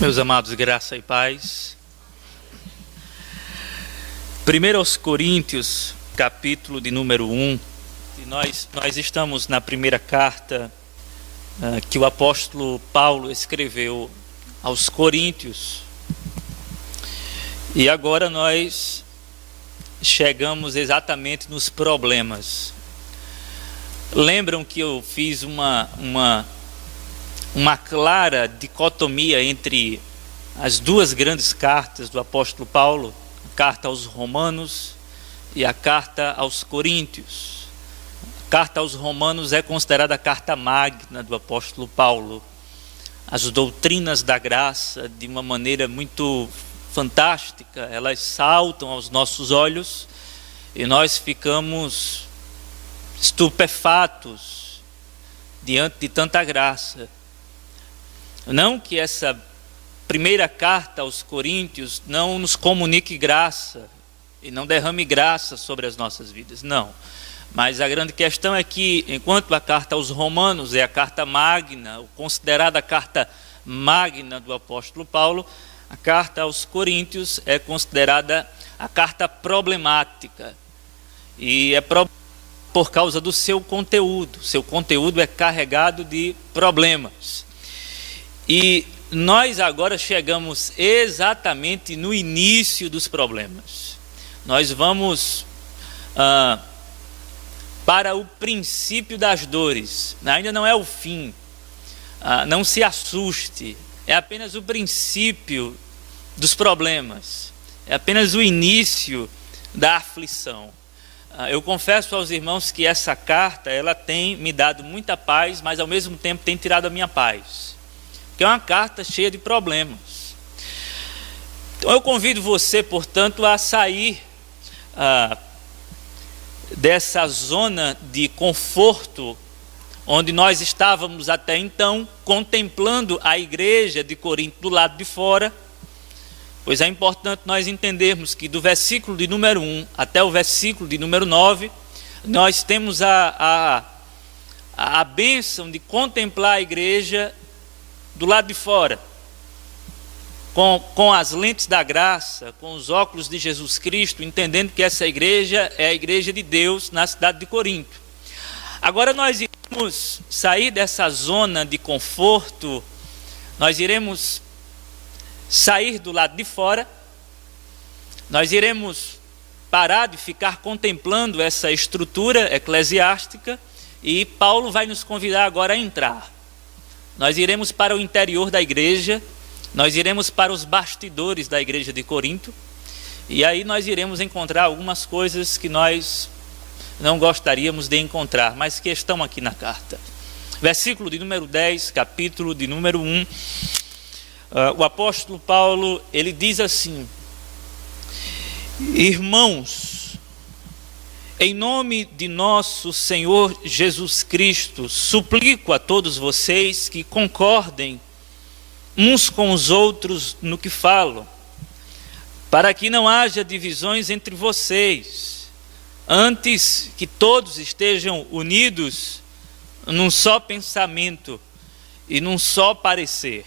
Meus amados, graça e paz. 1 aos Coríntios, capítulo de número 1. E nós estamos na primeira carta que o apóstolo Paulo escreveu aos Coríntios. E agora nós chegamos exatamente nos problemas. Lembram que eu fiz uma clara dicotomia entre as duas grandes cartas do apóstolo Paulo, a carta aos Romanos e a carta aos Coríntios. A carta aos Romanos é considerada a carta magna do apóstolo Paulo. As doutrinas da graça, de uma maneira muito fantástica, elas saltam aos nossos olhos e nós ficamos estupefatos diante de tanta graça. Não que essa primeira carta aos Coríntios não nos comunique graça e não derrame graça sobre as nossas vidas, não. Mas a grande questão é que, enquanto a carta aos Romanos é a carta magna, considerada a carta magna do apóstolo Paulo, a carta aos Coríntios é considerada a carta problemática. E é por causa do seu conteúdo. Seu conteúdo é carregado de problemas. E nós agora chegamos exatamente no início dos problemas. Nós vamos para o princípio das dores. Ainda não é o fim. Não se assuste. É apenas o princípio dos problemas. É apenas o início da aflição. Eu confesso aos irmãos que essa carta, ela tem me dado muita paz, mas ao mesmo tempo tem tirado a minha paz. Que é uma carta cheia de problemas. Então eu convido você, portanto, a sair dessa zona de conforto onde nós estávamos até então, contemplando a igreja de Corinto do lado de fora, pois é importante nós entendermos que do versículo de número 1 até o versículo de número 9, nós temos a bênção de contemplar a igreja do lado de fora, com as lentes da graça, com os óculos de Jesus Cristo, entendendo que essa igreja é a igreja de Deus na cidade de Corinto. Agora nós iremos sair dessa zona de conforto, nós iremos sair do lado de fora, nós iremos parar de ficar contemplando essa estrutura eclesiástica e Paulo vai nos convidar agora a entrar. Nós iremos para o interior da igreja, nós iremos para os bastidores da igreja de Corinto, e aí nós iremos encontrar algumas coisas que nós não gostaríamos de encontrar, mas que estão aqui na carta. Versículo de número 10, capítulo de número 1, o apóstolo Paulo, ele diz assim: irmãos, em nome de nosso Senhor Jesus Cristo, suplico a todos vocês que concordem uns com os outros no que falam, para que não haja divisões entre vocês, antes que todos estejam unidos num só pensamento e num só parecer.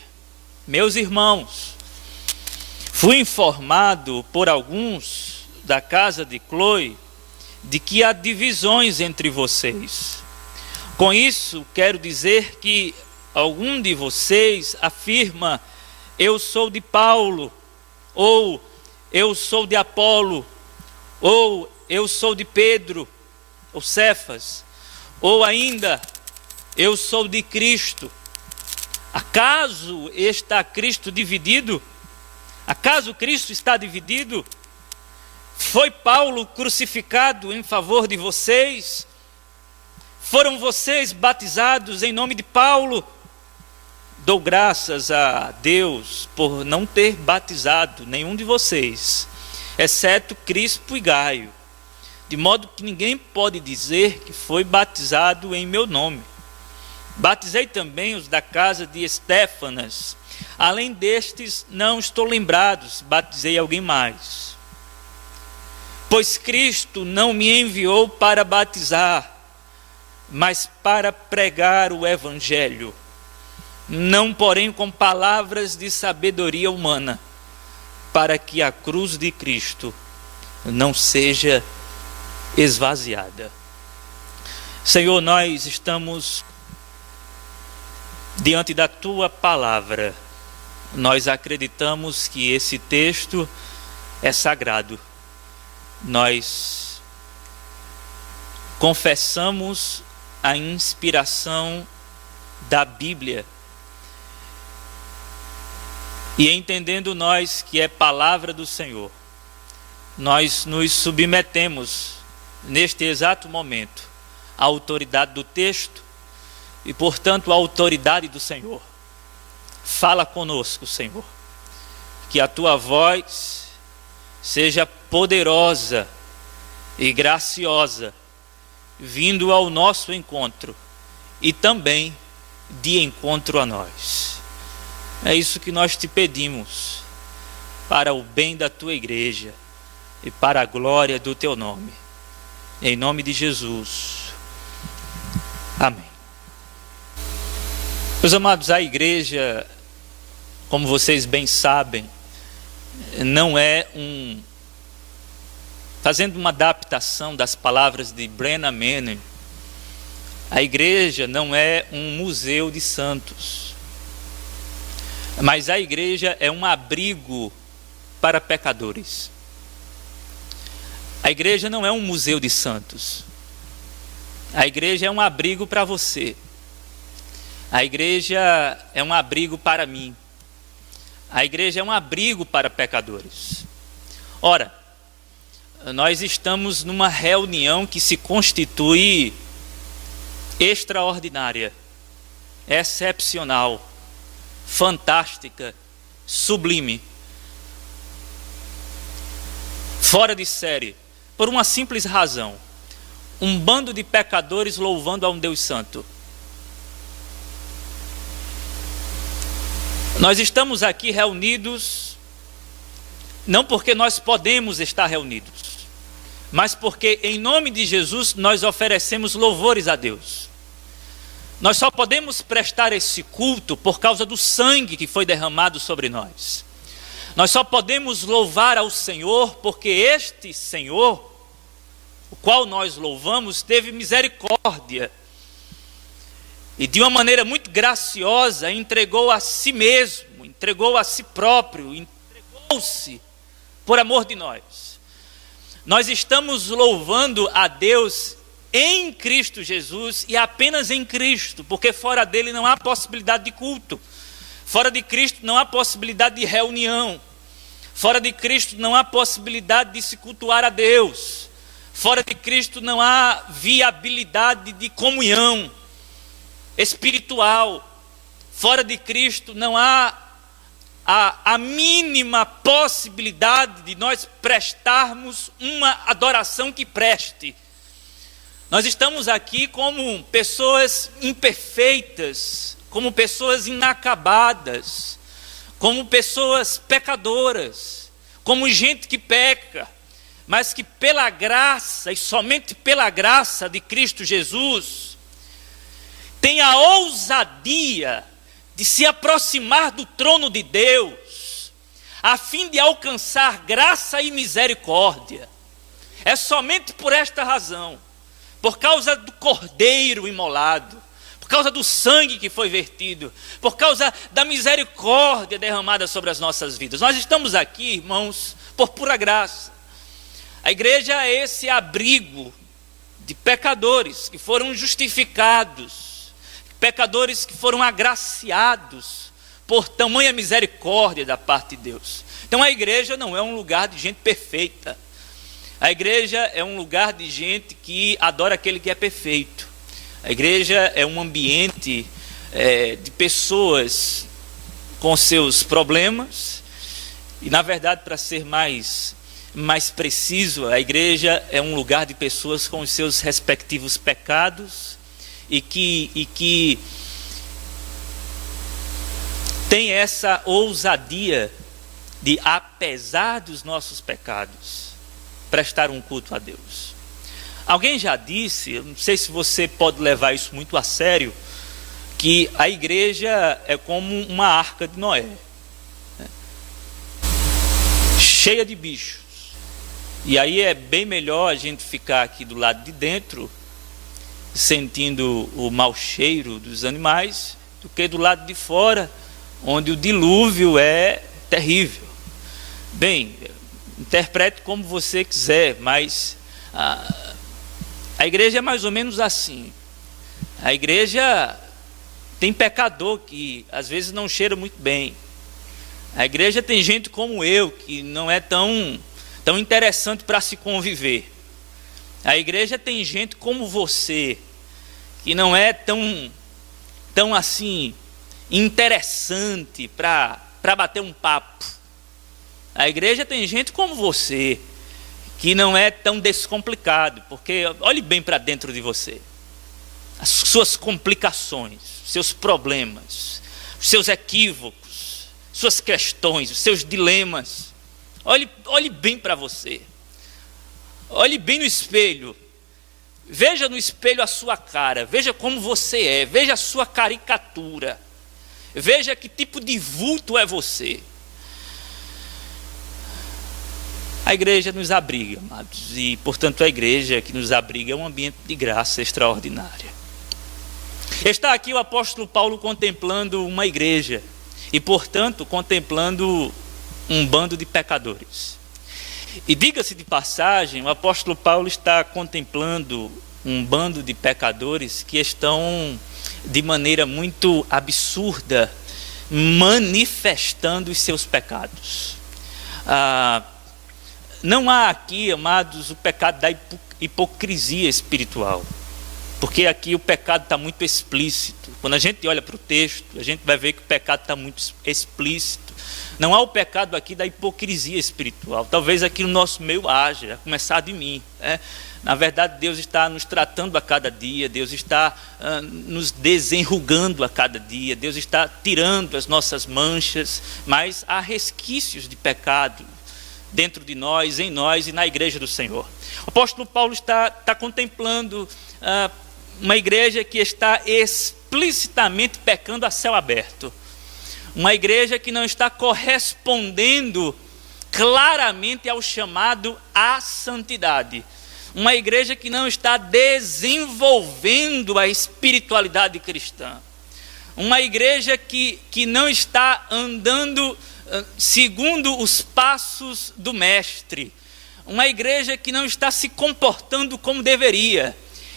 Meus irmãos, fui informado por alguns da casa de Cloe de que há divisões entre vocês. Com isso, quero dizer que algum de vocês afirma: eu sou de Paulo, ou eu sou de Apolo, ou eu sou de Pedro, ou Cefas, ou ainda, eu sou de Cristo. Acaso está Cristo dividido? Acaso Cristo está dividido? Foi Paulo crucificado em favor de vocês? Foram vocês batizados em nome de Paulo? Dou graças a Deus por não ter batizado nenhum de vocês, exceto Crispo e Gaio, de modo que ninguém pode dizer que foi batizado em meu nome. Batizei também os da casa de Estéfanas. Além destes, não estou lembrado se batizei alguém mais. Pois Cristo não me enviou para batizar, mas para pregar o Evangelho, não porém com palavras de sabedoria humana, para que a cruz de Cristo não seja esvaziada. Senhor, nós estamos diante da Tua palavra. Nós acreditamos que esse texto é sagrado. Nós confessamos a inspiração da Bíblia. E entendendo nós que é palavra do Senhor, nós nos submetemos neste exato momento à autoridade do texto e, portanto, à autoridade do Senhor. Fala conosco, Senhor, que a Tua voz seja poderosa e graciosa, vindo ao nosso encontro e também de encontro a nós. É isso que nós te pedimos, para o bem da Tua igreja e para a glória do Teu nome. Em nome de Jesus. Amém. Meus amados, a igreja, como vocês bem sabem, não é fazendo uma adaptação das palavras de Brennan Manning, a igreja não é um museu de santos. Mas a igreja é um abrigo para pecadores. A igreja não é um museu de santos. A igreja é um abrigo para você. A igreja é um abrigo para mim. A igreja é um abrigo para pecadores. Ora, nós estamos numa reunião que se constitui extraordinária, excepcional, fantástica, sublime, fora de série, por uma simples razão: um bando de pecadores louvando a um Deus santo. Nós estamos aqui reunidos não porque nós podemos estar reunidos, mas porque em nome de Jesus nós oferecemos louvores a Deus. Nós só podemos prestar esse culto por causa do sangue que foi derramado sobre nós. Nós só podemos louvar ao Senhor porque este Senhor, o qual nós louvamos, teve misericórdia e de uma maneira muito graciosa entregou a si mesmo, entregou a si próprio, entregou-se por amor de nós. Nós estamos louvando a Deus em Cristo Jesus e apenas em Cristo, porque fora dele não há possibilidade de culto, fora de Cristo não há possibilidade de reunião, fora de Cristo não há possibilidade de se cultuar a Deus, fora de Cristo não há viabilidade de comunhão espiritual, fora de Cristo não há a mínima possibilidade de nós prestarmos uma adoração que preste. Nós estamos aqui como pessoas imperfeitas, como pessoas inacabadas, como pessoas pecadoras, como gente que peca, mas que pela graça e somente pela graça de Cristo Jesus, tem a ousadia de se aproximar do trono de Deus, a fim de alcançar graça e misericórdia. É somente por esta razão, por causa do cordeiro imolado, por causa do sangue que foi vertido, por causa da misericórdia derramada sobre as nossas vidas. Nós estamos aqui, irmãos, por pura graça. A igreja é esse abrigo de pecadores que foram justificados, pecadores que foram agraciados por tamanha misericórdia da parte de Deus. Então a igreja não é um lugar de gente perfeita. A igreja é um lugar de gente que adora aquele que é perfeito. A igreja é um ambiente de pessoas com seus problemas. E na verdade, para ser mais preciso, a igreja é um lugar de pessoas com os seus respectivos pecados e que tem essa ousadia de, apesar dos nossos pecados, prestar um culto a Deus. Alguém já disse, eu não sei se você pode levar isso muito a sério, que a igreja é como uma arca de Noé, né? Cheia de bichos. E aí é bem melhor a gente ficar aqui do lado de dentro, sentindo o mau cheiro dos animais, do que do lado de fora, onde o dilúvio é terrível. Bem, interprete como você quiser, mas a igreja é mais ou menos assim. A igreja tem pecador que às vezes não cheira muito bem. A igreja tem gente como eu, que não é tão interessante para se conviver. A igreja tem gente como você, que não é tão assim interessante para bater um papo. A igreja tem gente como você, que não é tão descomplicado, porque olhe bem para dentro de você. As suas complicações, seus problemas, os seus equívocos, suas questões, os seus dilemas. Olhe bem para você. Olhe bem no espelho. Veja no espelho a sua cara. Veja como você é. Veja a sua caricatura. Veja que tipo de vulto é você. A igreja nos abriga, amados. E, portanto, a igreja que nos abriga é um ambiente de graça extraordinária. Está aqui o apóstolo Paulo contemplando uma igreja. E, portanto, contemplando um bando de pecadores. E diga-se de passagem, o apóstolo Paulo está contemplando um bando de pecadores que estão de maneira muito absurda manifestando os seus pecados. Não há aqui, amados, o pecado da hipocrisia espiritual, porque aqui o pecado está muito explícito. Quando a gente olha para o texto, a gente vai ver que o pecado está muito explícito. Não há o pecado aqui da hipocrisia espiritual. Talvez aqui no nosso meio haja, a começar de mim, né? Na verdade, Deus está nos tratando a cada dia, Deus está nos desenrugando a cada dia, Deus está tirando as nossas manchas, mas há resquícios de pecado dentro de nós, em nós e na igreja do Senhor. O apóstolo Paulo está contemplando uma igreja que está explicitamente pecando a céu aberto. Uma igreja que não está correspondendo claramente ao chamado à santidade. Uma igreja que não está desenvolvendo a espiritualidade cristã. Uma igreja que não está andando segundo os passos do mestre. Uma igreja que não está se comportando como deveria.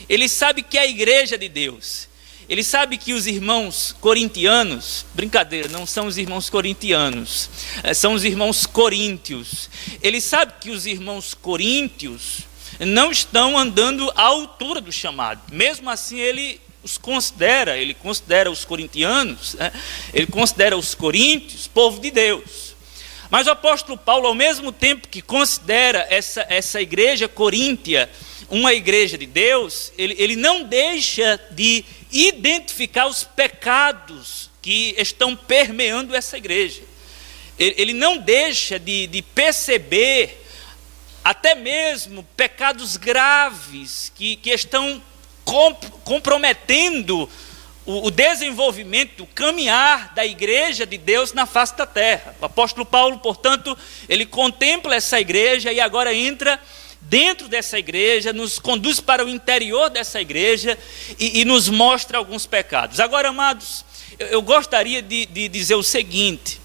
Ele sabe que é a igreja de Deus. Ele sabe que os irmãos corintianos, brincadeira, não são os irmãos corintianos, são os irmãos coríntios. Ele sabe que os irmãos coríntios não estão andando à altura do chamado. Mesmo assim, ele considera os corintianos, ele considera os coríntios povo de Deus. Mas o apóstolo Paulo, ao mesmo tempo que considera essa igreja coríntia uma igreja de Deus, ele não deixa de identificar os pecados que estão permeando essa igreja. Ele não deixa de perceber até mesmo pecados graves que estão comprometendo o desenvolvimento, o caminhar da igreja de Deus na face da terra. O apóstolo Paulo, portanto, ele contempla essa igreja e agora entra dentro dessa igreja, nos conduz para o interior dessa igreja e nos mostra alguns pecados. Agora, amados, eu gostaria de dizer o seguinte: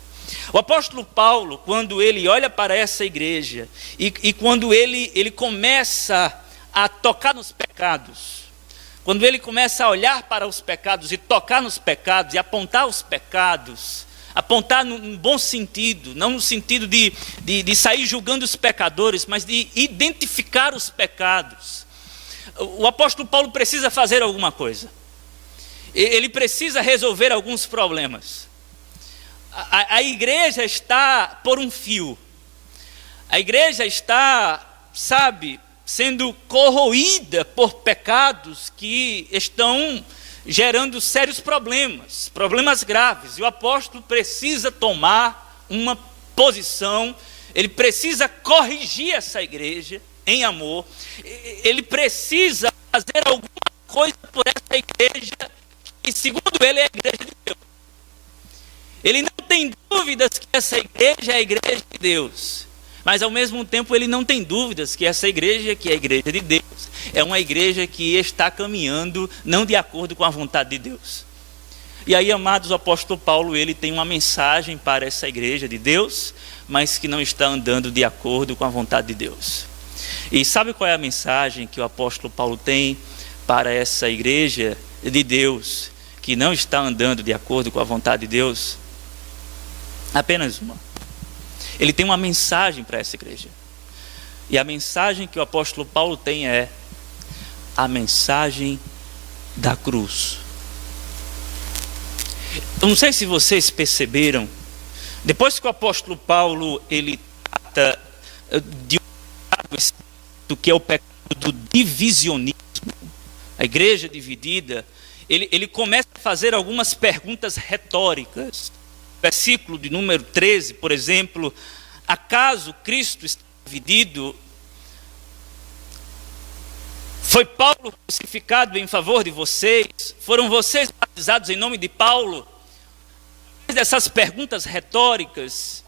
o apóstolo Paulo, quando ele olha para essa igreja e quando ele começa a tocar nos pecados, quando ele começa a olhar para os pecados e tocar nos pecados e apontar os pecados, apontar no bom sentido, não no sentido de sair julgando os pecadores, mas de identificar os pecados. O apóstolo Paulo precisa fazer alguma coisa. Ele precisa resolver alguns problemas. A igreja está por um fio. A igreja está, sendo corroída por pecados que estão gerando sérios problemas graves. E o apóstolo precisa tomar uma posição, ele precisa corrigir essa igreja em amor, ele precisa fazer alguma coisa por essa igreja e segundo ele, é a igreja de Deus. Ele não tem dúvidas que essa igreja é a igreja de Deus, mas ao mesmo tempo ele não tem dúvidas que essa igreja, que é a igreja de Deus, é uma igreja que está caminhando não de acordo com a vontade de Deus. E aí, amados, o apóstolo Paulo, ele tem uma mensagem para essa igreja de Deus, mas que não está andando de acordo com a vontade de Deus. E sabe qual é a mensagem que o apóstolo Paulo tem para essa igreja de Deus, que não está andando de acordo com a vontade de Deus? Apenas uma. Ele tem uma mensagem para essa igreja. E a mensagem que o apóstolo Paulo tem é a mensagem da cruz. Eu não sei se vocês perceberam, depois que o apóstolo Paulo ele trata de um pecado que é o pecado do divisionismo, a igreja dividida, ele começa a fazer algumas perguntas retóricas. Versículo de número 13, por exemplo: acaso Cristo está dividido? Foi Paulo crucificado em favor de vocês? Foram vocês batizados em nome de Paulo? Dessas perguntas retóricas,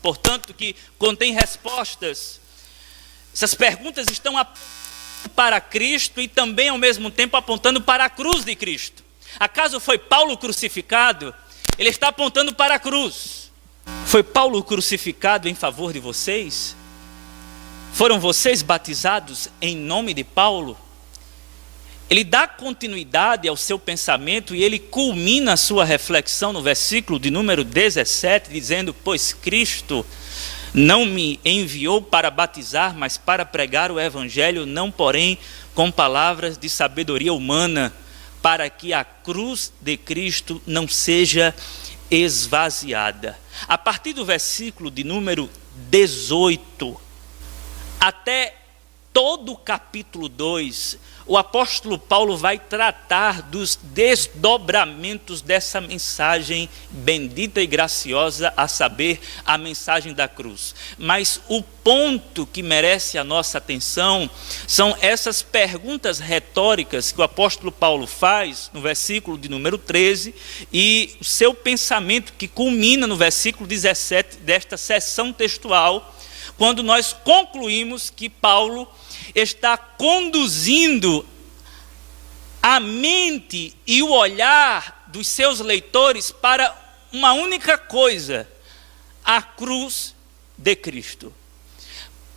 portanto, que contêm respostas. Essas perguntas estão apontando para Cristo e também ao mesmo tempo apontando para a cruz de Cristo. Acaso foi Paulo crucificado? Ele está apontando para a cruz. Foi Paulo crucificado em favor de vocês? Foram vocês batizados em nome de Paulo? Ele dá continuidade ao seu pensamento e ele culmina a sua reflexão no versículo de número 17, dizendo: pois Cristo não me enviou para batizar, mas para pregar o evangelho, não porém com palavras de sabedoria humana, para que a cruz de Cristo não seja esvaziada. A partir do versículo de número 18 até todo o capítulo 2, o apóstolo Paulo vai tratar dos desdobramentos dessa mensagem bendita e graciosa, a saber, a mensagem da cruz. Mas o ponto que merece a nossa atenção são essas perguntas retóricas que o apóstolo Paulo faz no versículo de número 13 e o seu pensamento que culmina no versículo 17 desta seção textual, quando nós concluímos que Paulo está conduzindo a mente e o olhar dos seus leitores para uma única coisa: a cruz de Cristo.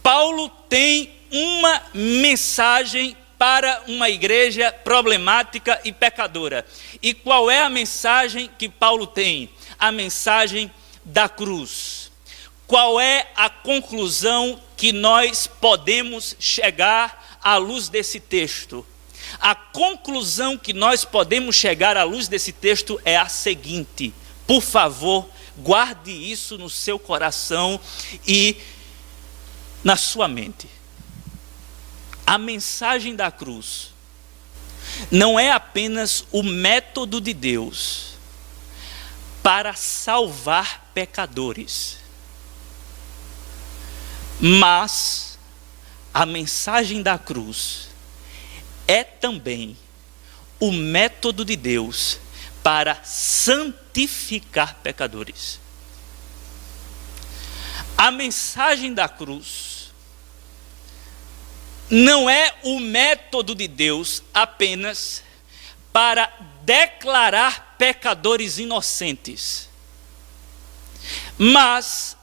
Paulo tem uma mensagem para uma igreja problemática e pecadora. E qual é a mensagem que Paulo tem? A mensagem da cruz. Qual é a conclusão que nós podemos chegar à luz desse texto? A conclusão que nós podemos chegar à luz desse texto é a seguinte: por favor, guarde isso no seu coração e na sua mente. A mensagem da cruz não é apenas o método de Deus para salvar pecadores, mas a mensagem da cruz é também o método de Deus para santificar pecadores. A mensagem da cruz não é o método de Deus apenas para declarar pecadores inocentes, mas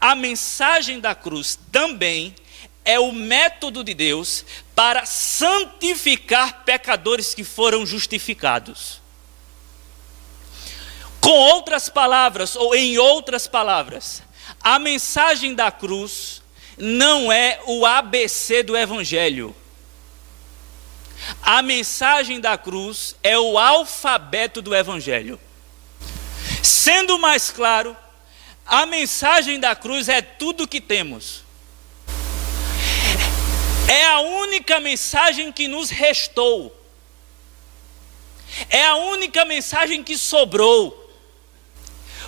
a mensagem da cruz também é o método de Deus para santificar pecadores que foram justificados. Com outras palavras, ou em outras palavras, a mensagem da cruz não é o ABC do Evangelho. A mensagem da cruz é o alfabeto do Evangelho. Sendo mais claro, a mensagem da cruz é tudo o que temos. É a única mensagem que nos restou. É a única mensagem que sobrou.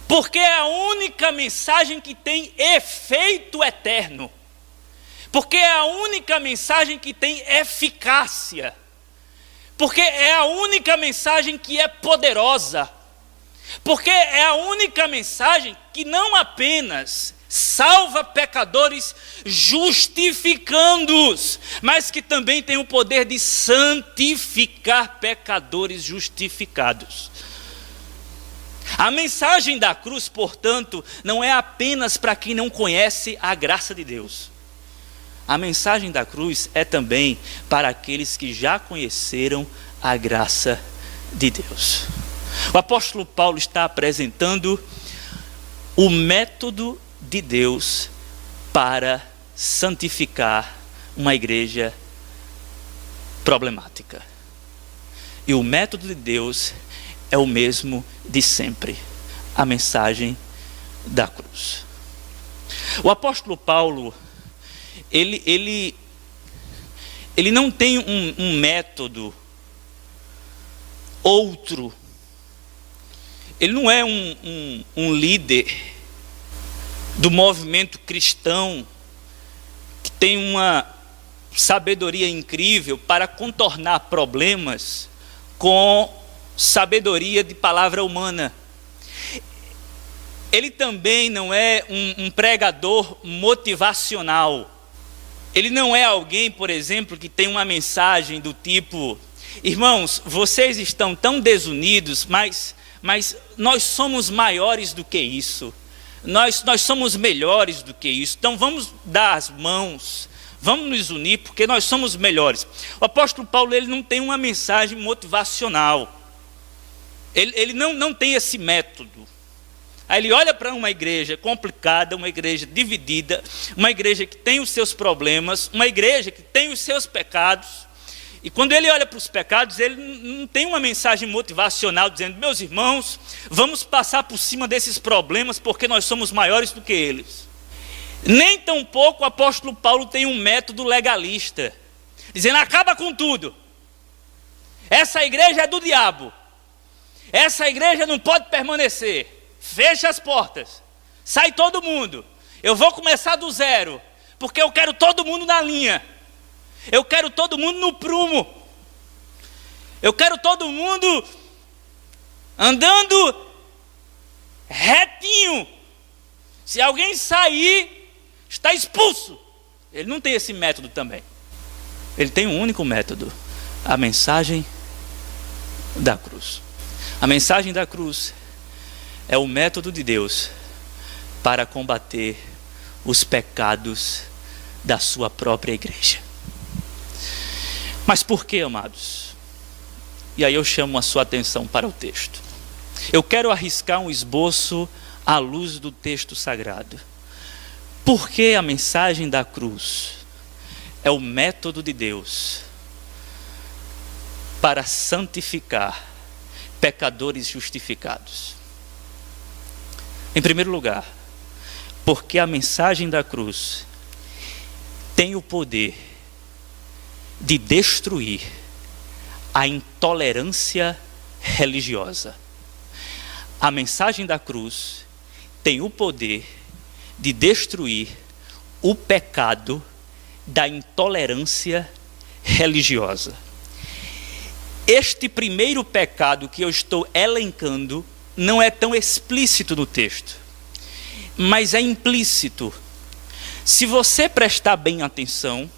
Porque é a única mensagem que tem efeito eterno. Porque é a única mensagem que tem eficácia. Porque é a única mensagem que é poderosa. Porque é a única mensagem que não apenas salva pecadores justificando-os, mas que também tem o poder de santificar pecadores justificados. A mensagem da cruz, portanto, não é apenas para quem não conhece a graça de Deus. A mensagem da cruz é também para aqueles que já conheceram a graça de Deus. O apóstolo Paulo está apresentando o método de Deus para santificar uma igreja problemática. E o método de Deus é o mesmo de sempre, a mensagem da cruz. O apóstolo Paulo, ele não tem um método outro. Ele não é um líder do movimento cristão que tem uma sabedoria incrível para contornar problemas com sabedoria de palavra humana. Ele também não é um pregador motivacional. Ele não é alguém, por exemplo, que tem uma mensagem do tipo: irmãos, vocês estão tão desunidos, mas nós somos maiores do que isso. Nós somos melhores do que isso. Então vamos dar as mãos, vamos nos unir, porque nós somos melhores. O apóstolo Paulo, ele não tem uma mensagem motivacional. Ele não tem esse método. Aí ele olha para uma igreja complicada, uma igreja dividida, uma igreja que tem os seus problemas, uma igreja que tem os seus pecados. E quando ele olha para os pecados, ele não tem uma mensagem motivacional dizendo: meus irmãos, vamos passar por cima desses problemas porque nós somos maiores do que eles. Nem tampouco o apóstolo Paulo tem um método legalista, dizendo: acaba com tudo. Essa igreja é do diabo. Essa igreja não pode permanecer. Fecha as portas. Sai todo mundo. Eu vou começar do zero, porque eu quero todo mundo na linha. Eu quero todo mundo no prumo. Eu quero todo mundo andando retinho. Se alguém sair, está expulso. Ele não tem esse método também. Ele tem um único método: a mensagem da cruz. A mensagem da cruz é o método de Deus para combater os pecados da sua própria igreja. Mas por que, amados? E aí eu chamo a sua atenção para o texto. Eu quero arriscar um esboço à luz do texto sagrado. Por que a mensagem da cruz é o método de Deus para santificar pecadores justificados? Em primeiro lugar, porque a mensagem da cruz tem o poder de destruir a intolerância religiosa. A mensagem da cruz tem o poder de destruir o pecado da intolerância religiosa. Este primeiro pecado que eu estou elencando não é tão explícito no texto, mas é implícito. Se você prestar bem atenção,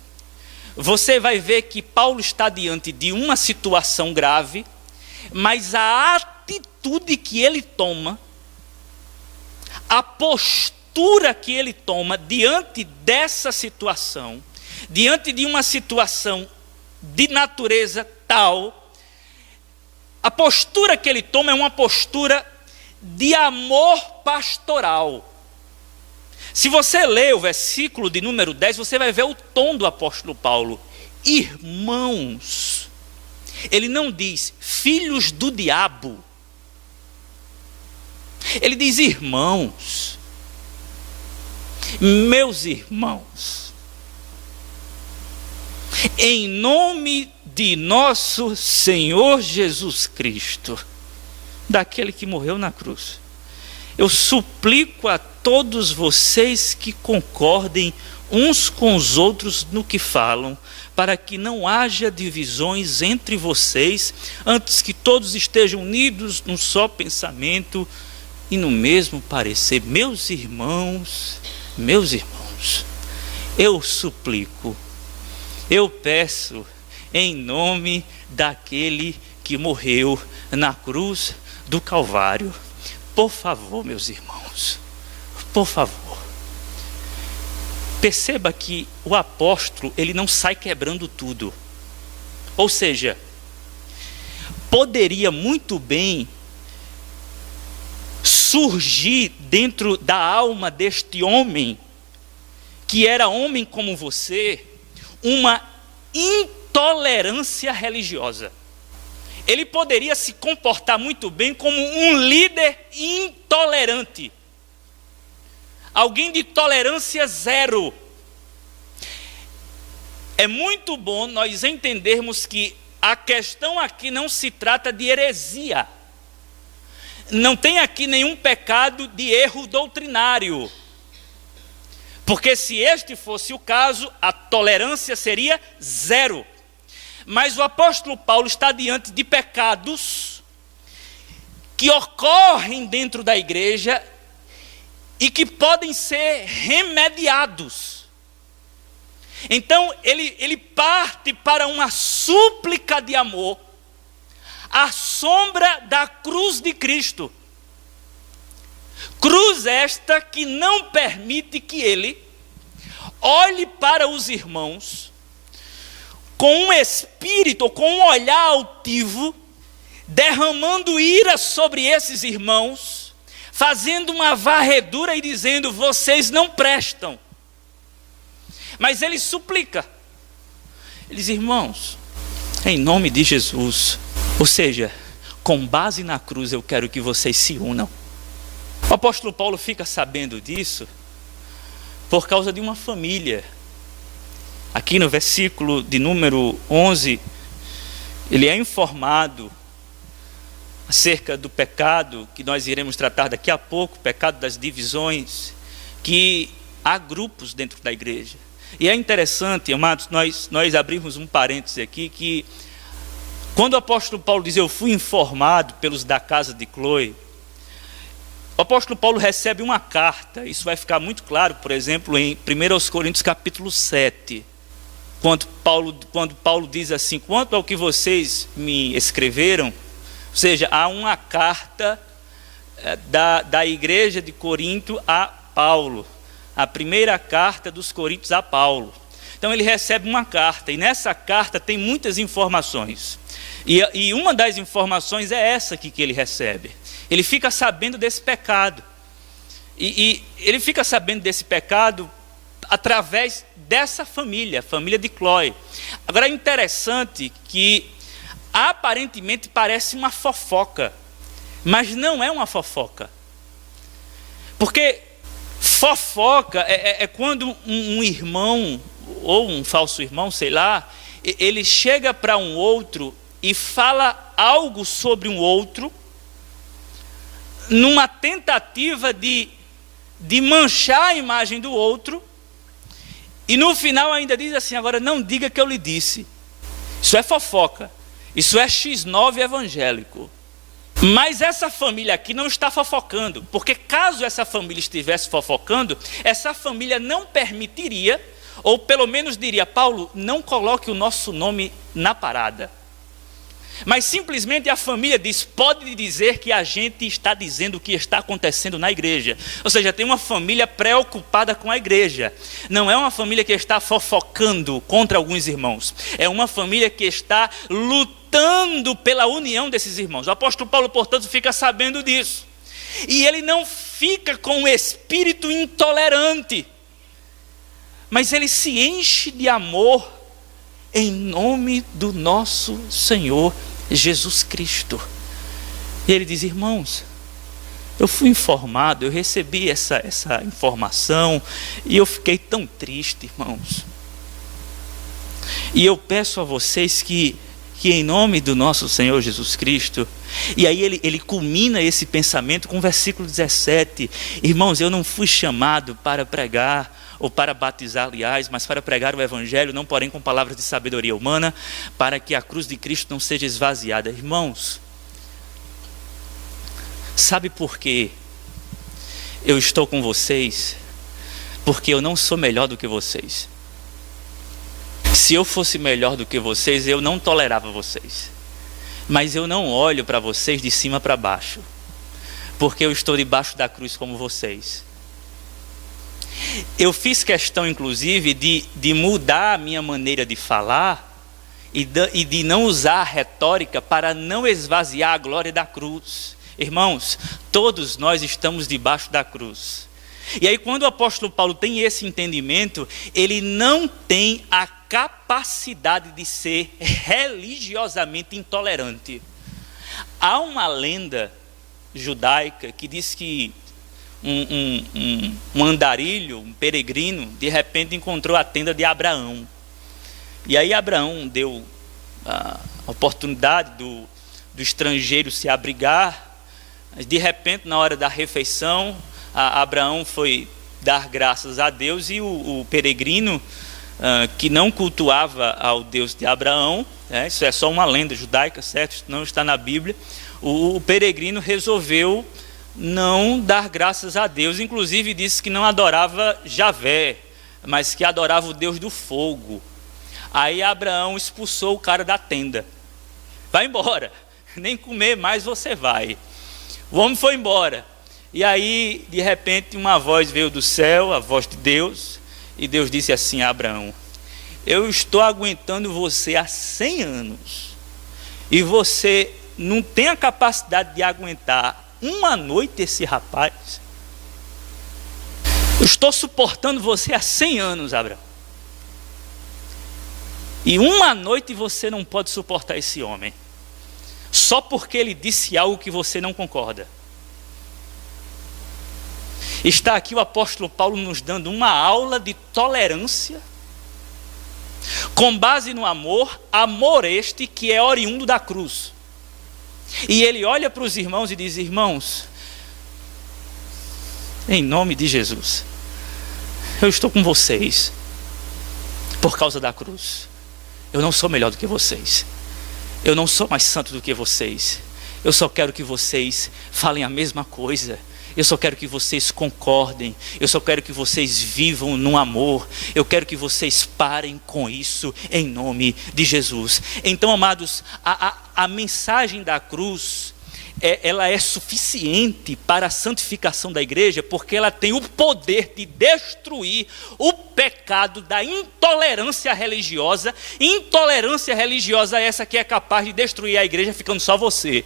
você vai ver que Paulo está diante de uma situação grave, mas a atitude que ele toma, a postura que ele toma diante dessa situação, diante de uma situação de natureza tal, a postura que ele toma é uma postura de amor pastoral. Se você ler o versículo de número 10, você vai ver o tom do apóstolo Paulo: irmãos. Ele não diz filhos do diabo. Ele diz irmãos. Meus irmãos. Em nome de nosso Senhor Jesus Cristo, daquele que morreu na cruz, Eu suplico a todos vocês que concordem uns com os outros no que falam, para que não haja divisões entre vocês, antes que todos estejam unidos num só pensamento e no mesmo parecer. Meus irmãos, eu suplico, eu peço, em nome daquele que morreu na cruz do Calvário, por favor, meus irmãos, por favor. Perceba que o apóstolo, ele não sai quebrando tudo. Ou seja, poderia muito bem surgir dentro da alma deste homem, que era homem como você, uma intolerância religiosa. Ele poderia se comportar muito bem como um líder intolerante. Alguém de tolerância zero. É muito bom nós entendermos que a questão aqui não se trata de heresia. Não tem aqui nenhum pecado de erro doutrinário. Porque se este fosse o caso, a tolerância seria zero. Mas o apóstolo Paulo está diante de pecados que ocorrem dentro da igreja e que podem ser remediados. Então ele parte para uma súplica de amor à sombra da cruz de Cristo. Cruz esta que não permite que ele olhe para os irmãos com um espírito, ou com um olhar altivo, derramando ira sobre esses irmãos, fazendo uma varredura e dizendo: vocês não prestam. Mas ele suplica, ele diz: irmãos, em nome de Jesus, ou seja, com base na cruz, eu quero que vocês se unam. O apóstolo Paulo fica sabendo disso por causa de uma família. Aqui no versículo de número 11, ele é informado acerca do pecado que nós iremos tratar daqui a pouco, o pecado das divisões, que há grupos dentro da igreja. E é interessante, amados, nós abrimos um parêntese aqui, que quando o apóstolo Paulo diz: eu fui informado pelos da casa de Cloe, o apóstolo Paulo recebe uma carta. Isso vai ficar muito claro, por exemplo, em 1 Coríntios capítulo 7, quando Paulo diz assim: quanto ao que vocês me escreveram, ou seja, há uma carta da igreja de Corinto a Paulo, a primeira carta dos Coríntios a Paulo. Então ele recebe uma carta, e nessa carta tem muitas informações, e uma das informações é essa aqui que ele recebe. Ele fica sabendo desse pecado, e ele fica sabendo desse pecado através dessa família, a família de Cloe. Agora é interessante que aparentemente parece uma fofoca, mas não é uma fofoca, porque fofoca é quando um irmão, ou um falso irmão, sei lá, ele chega para um outro e fala algo sobre um outro, numa tentativa de manchar a imagem do outro, e no final ainda diz assim: agora não diga que eu lhe disse. Isso é fofoca, isso é X9 evangélico. Mas essa família aqui não está fofocando, porque caso essa família estivesse fofocando, essa família não permitiria, ou pelo menos diria: Paulo, não coloque o nosso nome na parada. Mas simplesmente a família diz: pode dizer que a gente está dizendo o que está acontecendo na igreja. Ou seja, tem uma família preocupada com a igreja. Não é uma família que está fofocando contra alguns irmãos. É uma família que está lutando pela união desses irmãos. O apóstolo Paulo, portanto, fica sabendo disso. E ele não fica com um espírito intolerante, mas ele se enche de amor em nome do nosso Senhor Jesus Cristo. E ele diz: irmãos, eu fui informado, eu recebi essa informação, e eu fiquei tão triste, irmãos. E eu peço a vocês que que em nome do nosso Senhor Jesus Cristo. E aí ele culmina esse pensamento com o versículo 17. Irmãos, eu não fui chamado para pregar, ou para batizar, aliás, mas para pregar o Evangelho, não porém com palavras de sabedoria humana, para que a cruz de Cristo não seja esvaziada. Irmãos, sabe por quê eu estou com vocês? Porque eu não sou melhor do que vocês. Se eu fosse melhor do que vocês, eu não tolerava vocês. Mas eu não olho para vocês de cima para baixo, porque eu estou debaixo da cruz como vocês. Eu fiz questão, inclusive, de mudar a minha maneira de falar e de não usar a retórica para não esvaziar a glória da cruz. Irmãos, todos nós estamos debaixo da cruz. E aí, quando o apóstolo Paulo tem esse entendimento, ele não tem a capacidade de ser religiosamente intolerante. Há uma lenda judaica que diz que um andarilho, um peregrino, de repente encontrou a tenda de Abraão. E aí Abraão deu a oportunidade do estrangeiro se abrigar. De repente, na hora da refeição, Abraão foi dar graças a Deus, e o peregrino, que não cultuava ao Deus de Abraão, isso é só uma lenda judaica, certo? Isso não está na Bíblia. O peregrino resolveu não dar graças a Deus, inclusive disse que não adorava Javé, mas que adorava o Deus do fogo. Aí Abraão expulsou o cara da tenda. Vai embora, nem comer mais você vai. O homem foi embora. E aí, de repente, uma voz veio do céu, a voz de Deus, e Deus disse assim a Abraão: eu estou aguentando você há 100 anos, e você não tem a capacidade de aguentar uma noite esse rapaz. Eu estou suportando você há 100 anos, Abraão, e uma noite você não pode suportar esse homem, só porque ele disse algo que você não concorda. Está aqui o apóstolo Paulo nos dando uma aula de tolerância, com base no amor este que é oriundo da cruz. E ele olha para os irmãos e diz: irmãos, em nome de Jesus, eu estou com vocês por causa da cruz. Eu não sou melhor do que vocês, eu não sou mais santo do que vocês, eu só quero que vocês falem a mesma coisa. Eu só quero que vocês concordem, eu só quero que vocês vivam no amor, eu quero que vocês parem com isso em nome de Jesus. Então, amados, a mensagem da cruz, ela é suficiente para a santificação da igreja, porque ela tem o poder de destruir o pecado da intolerância religiosa. Intolerância religiosa essa que é capaz de destruir a igreja ficando só você.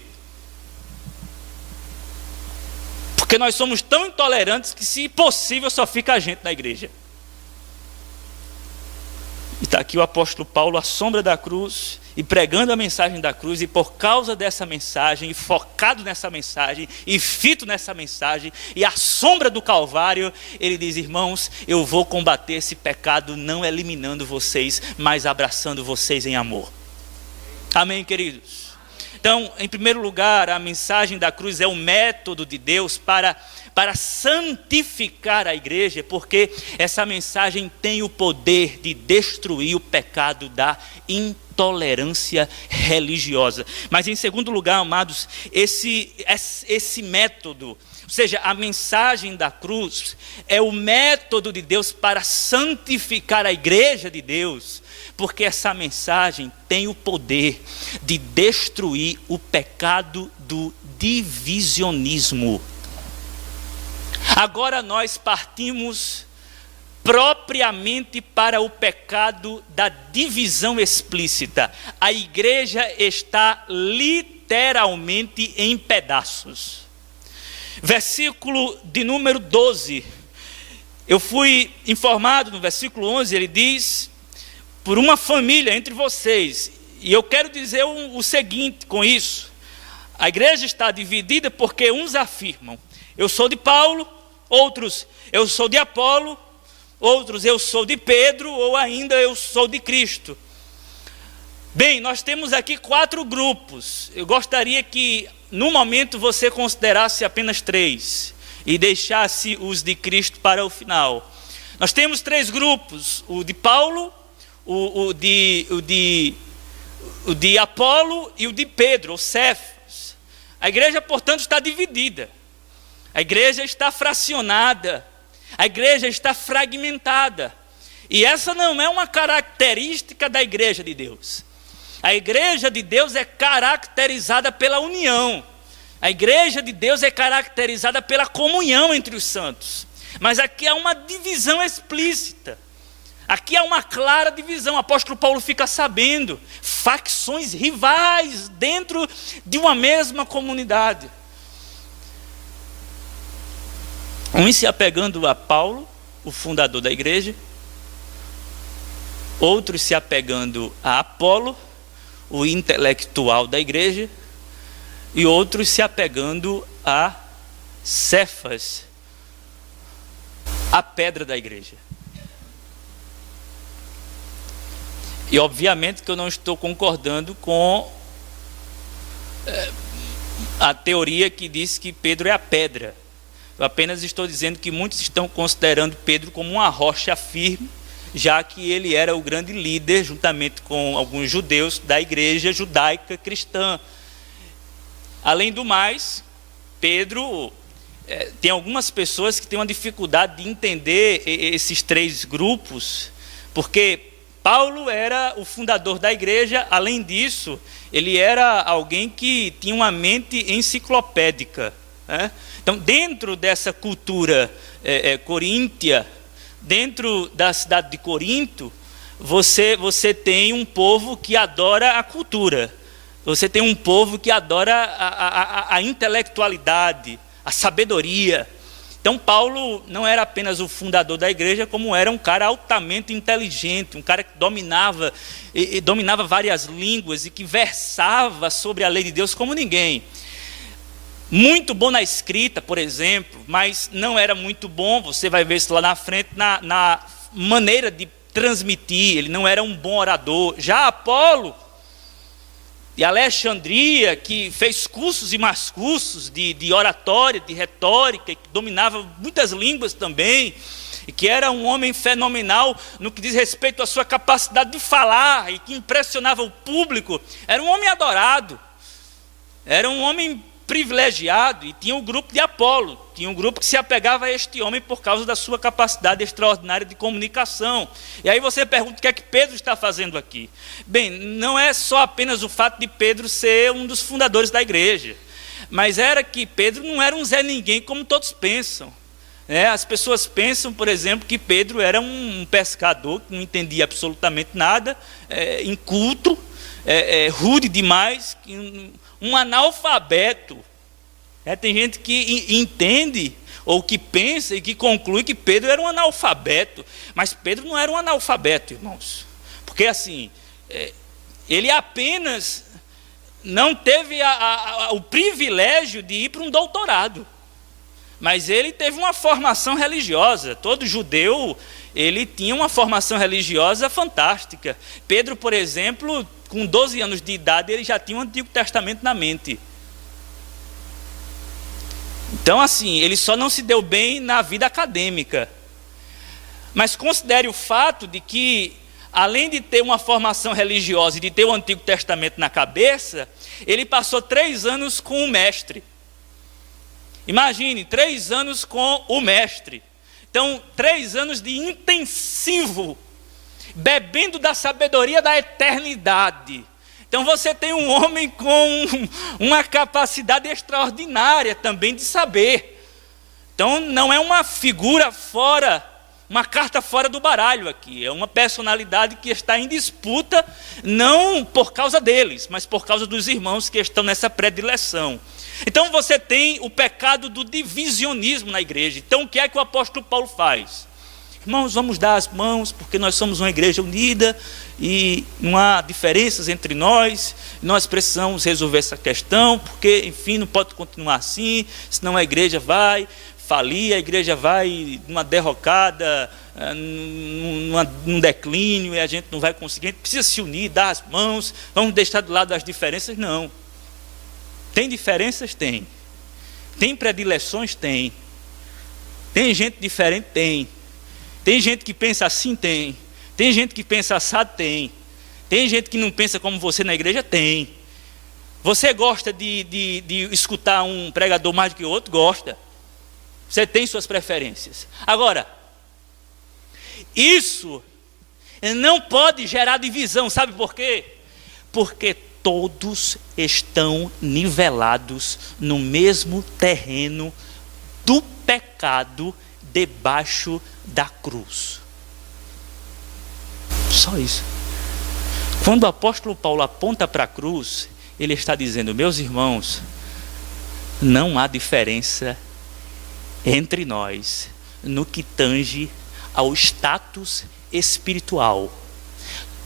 Porque nós somos tão intolerantes que, se possível, só fica a gente na igreja. E está aqui o apóstolo Paulo à sombra da cruz, e pregando a mensagem da cruz, e por causa dessa mensagem, e focado nessa mensagem, e fito nessa mensagem, e à sombra do Calvário, ele diz: irmãos, eu vou combater esse pecado, não eliminando vocês, mas abraçando vocês em amor. Amém, queridos? Então, em primeiro lugar, a mensagem da cruz é o método de Deus para santificar a igreja, porque essa mensagem tem o poder de destruir o pecado da intolerância religiosa. Mas, em segundo lugar, amados, esse método, ou seja, a mensagem da cruz é o método de Deus para santificar a igreja de Deus, porque essa mensagem tem o poder de destruir o pecado do divisionismo. Agora nós partimos propriamente para o pecado da divisão explícita. A igreja está literalmente em pedaços. Versículo de número 12. Eu fui informado no versículo 11, ele diz: por uma família entre vocês. E eu quero dizer o seguinte com isso: a igreja está dividida porque uns afirmam: eu sou de Paulo, outros: eu sou de Apolo, outros: eu sou de Pedro, ou ainda: eu sou de Cristo. Bem, nós temos aqui 4 grupos. Eu gostaria que, no momento, você considerasse apenas 3 e deixasse os de Cristo para o final. Nós temos 3 grupos: o de Paulo, o de Apolo e o de Pedro, ou Cefas. A igreja, portanto, está dividida. A igreja está fracionada. A igreja está fragmentada. E essa não é uma característica da igreja de Deus. A igreja de Deus é caracterizada pela união. A igreja de Deus é caracterizada pela comunhão entre os santos. Mas aqui há uma divisão explícita. Aqui há uma clara divisão. O apóstolo Paulo fica sabendo. Facções rivais dentro de uma mesma comunidade. Uns se apegando a Paulo, o fundador da igreja. Outros se apegando a Apolo, o intelectual da igreja, e outros se apegando a Cefas, a pedra da igreja. E obviamente que eu não estou concordando com a teoria que diz que Pedro é a pedra. Eu apenas estou dizendo que muitos estão considerando Pedro como uma rocha firme, já que ele era o grande líder, juntamente com alguns judeus, da igreja judaica cristã. Além do mais, Pedro, tem algumas pessoas que têm uma dificuldade de entender esses 3 grupos, porque Paulo era o fundador da igreja. Além disso, ele era alguém que tinha uma mente enciclopédica, né? Então, dentro dessa cultura coríntia, dentro da cidade de Corinto, você tem um povo que adora a cultura. Você tem um povo que adora a intelectualidade, a sabedoria. Então Paulo não era apenas o fundador da igreja, como era um cara altamente inteligente, um cara que dominava várias línguas e que versava sobre a lei de Deus como ninguém. Muito bom na escrita, por exemplo, mas não era muito bom, você vai ver isso lá na frente, na maneira de transmitir. Ele não era um bom orador. Já Apolo, de Alexandria, que fez cursos e mais cursos de oratória, de retórica, que dominava muitas línguas também, e que era um homem fenomenal no que diz respeito à sua capacidade de falar, e que impressionava o público. Era um homem adorado, era um homem privilegiado. E tinha o grupo de Apolo, tinha um grupo que se apegava a este homem por causa da sua capacidade extraordinária de comunicação. E aí você pergunta o que é que Pedro está fazendo aqui. Bem, não é só apenas o fato de Pedro ser um dos fundadores da igreja, mas era que Pedro não era um Zé Ninguém como todos pensam. As pessoas pensam, por exemplo, que Pedro era um pescador que não entendia absolutamente nada, inculto, rude demais, um analfabeto. Tem gente que entende, ou que pensa e que conclui que Pedro era um analfabeto. Mas Pedro não era um analfabeto, irmãos. Porque assim, ele apenas não teve o privilégio de ir para um doutorado. Mas ele teve uma formação religiosa. Todo judeu, ele tinha uma formação religiosa fantástica. Pedro, por exemplo, com 12 anos de idade, ele já tinha o Antigo Testamento na mente. Então, assim, ele só não se deu bem na vida acadêmica. Mas considere o fato de que, além de ter uma formação religiosa e de ter o Antigo Testamento na cabeça, ele passou 3 anos com o mestre. Imagine, 3 anos com o mestre. Então, 3 anos de intensivo, bebendo da sabedoria da eternidade. Então você tem um homem com uma capacidade extraordinária também de saber. Então não é uma figura fora, uma carta fora do baralho aqui. É uma personalidade que está em disputa, não por causa deles, mas por causa dos irmãos que estão nessa predileção. Então você tem o pecado do divisionismo na igreja. Então o que é que o apóstolo Paulo faz? Irmãos, vamos dar as mãos, porque nós somos uma igreja unida e não há diferenças entre nós. Nós precisamos resolver essa questão, porque, enfim, não pode continuar assim, senão a igreja vai falir, a igreja vai numa derrocada, num declínio, e a gente não vai conseguir. A gente precisa se unir, dar as mãos, vamos deixar de lado as diferenças. Não. Tem diferenças? Tem. Tem predileções? Tem. Tem gente diferente? Tem. Tem gente que pensa assim? Tem. Tem gente que pensa assado? Tem. Tem gente que não pensa como você na igreja? Tem. Você gosta de escutar um pregador mais do que o outro? Gosta. Você tem suas preferências. Agora, isso não pode gerar divisão. Sabe por quê? Porque todos estão nivelados no mesmo terreno do pecado debaixo da cruz. Só isso. Quando o apóstolo Paulo aponta para a cruz, ele está dizendo: meus irmãos, não há diferença entre nós no que tange ao status espiritual.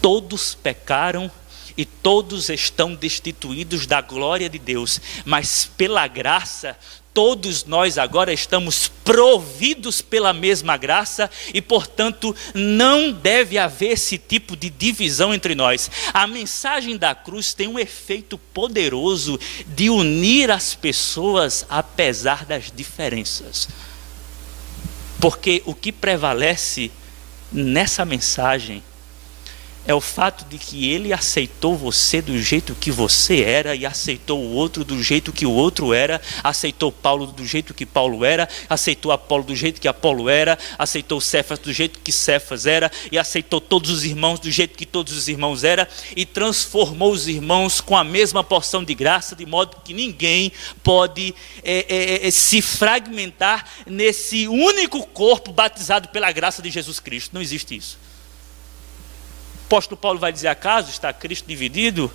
Todos pecaram e todos estão destituídos da glória de Deus, mas pela graça, todos nós agora estamos providos pela mesma graça e, portanto, não deve haver esse tipo de divisão entre nós. A mensagem da cruz tem um efeito poderoso de unir as pessoas apesar das diferenças. Porque o que prevalece nessa mensagem é o fato de que ele aceitou você do jeito que você era e aceitou o outro do jeito que o outro era, aceitou Paulo do jeito que Paulo era, aceitou Apolo do jeito que Apolo era, aceitou Cefas do jeito que Cefas era e aceitou todos os irmãos do jeito que todos os irmãos eram e transformou os irmãos com a mesma porção de graça, de modo que ninguém pode se fragmentar nesse único corpo batizado pela graça de Jesus Cristo. Não existe isso. O apóstolo Paulo vai dizer: acaso está Cristo dividido?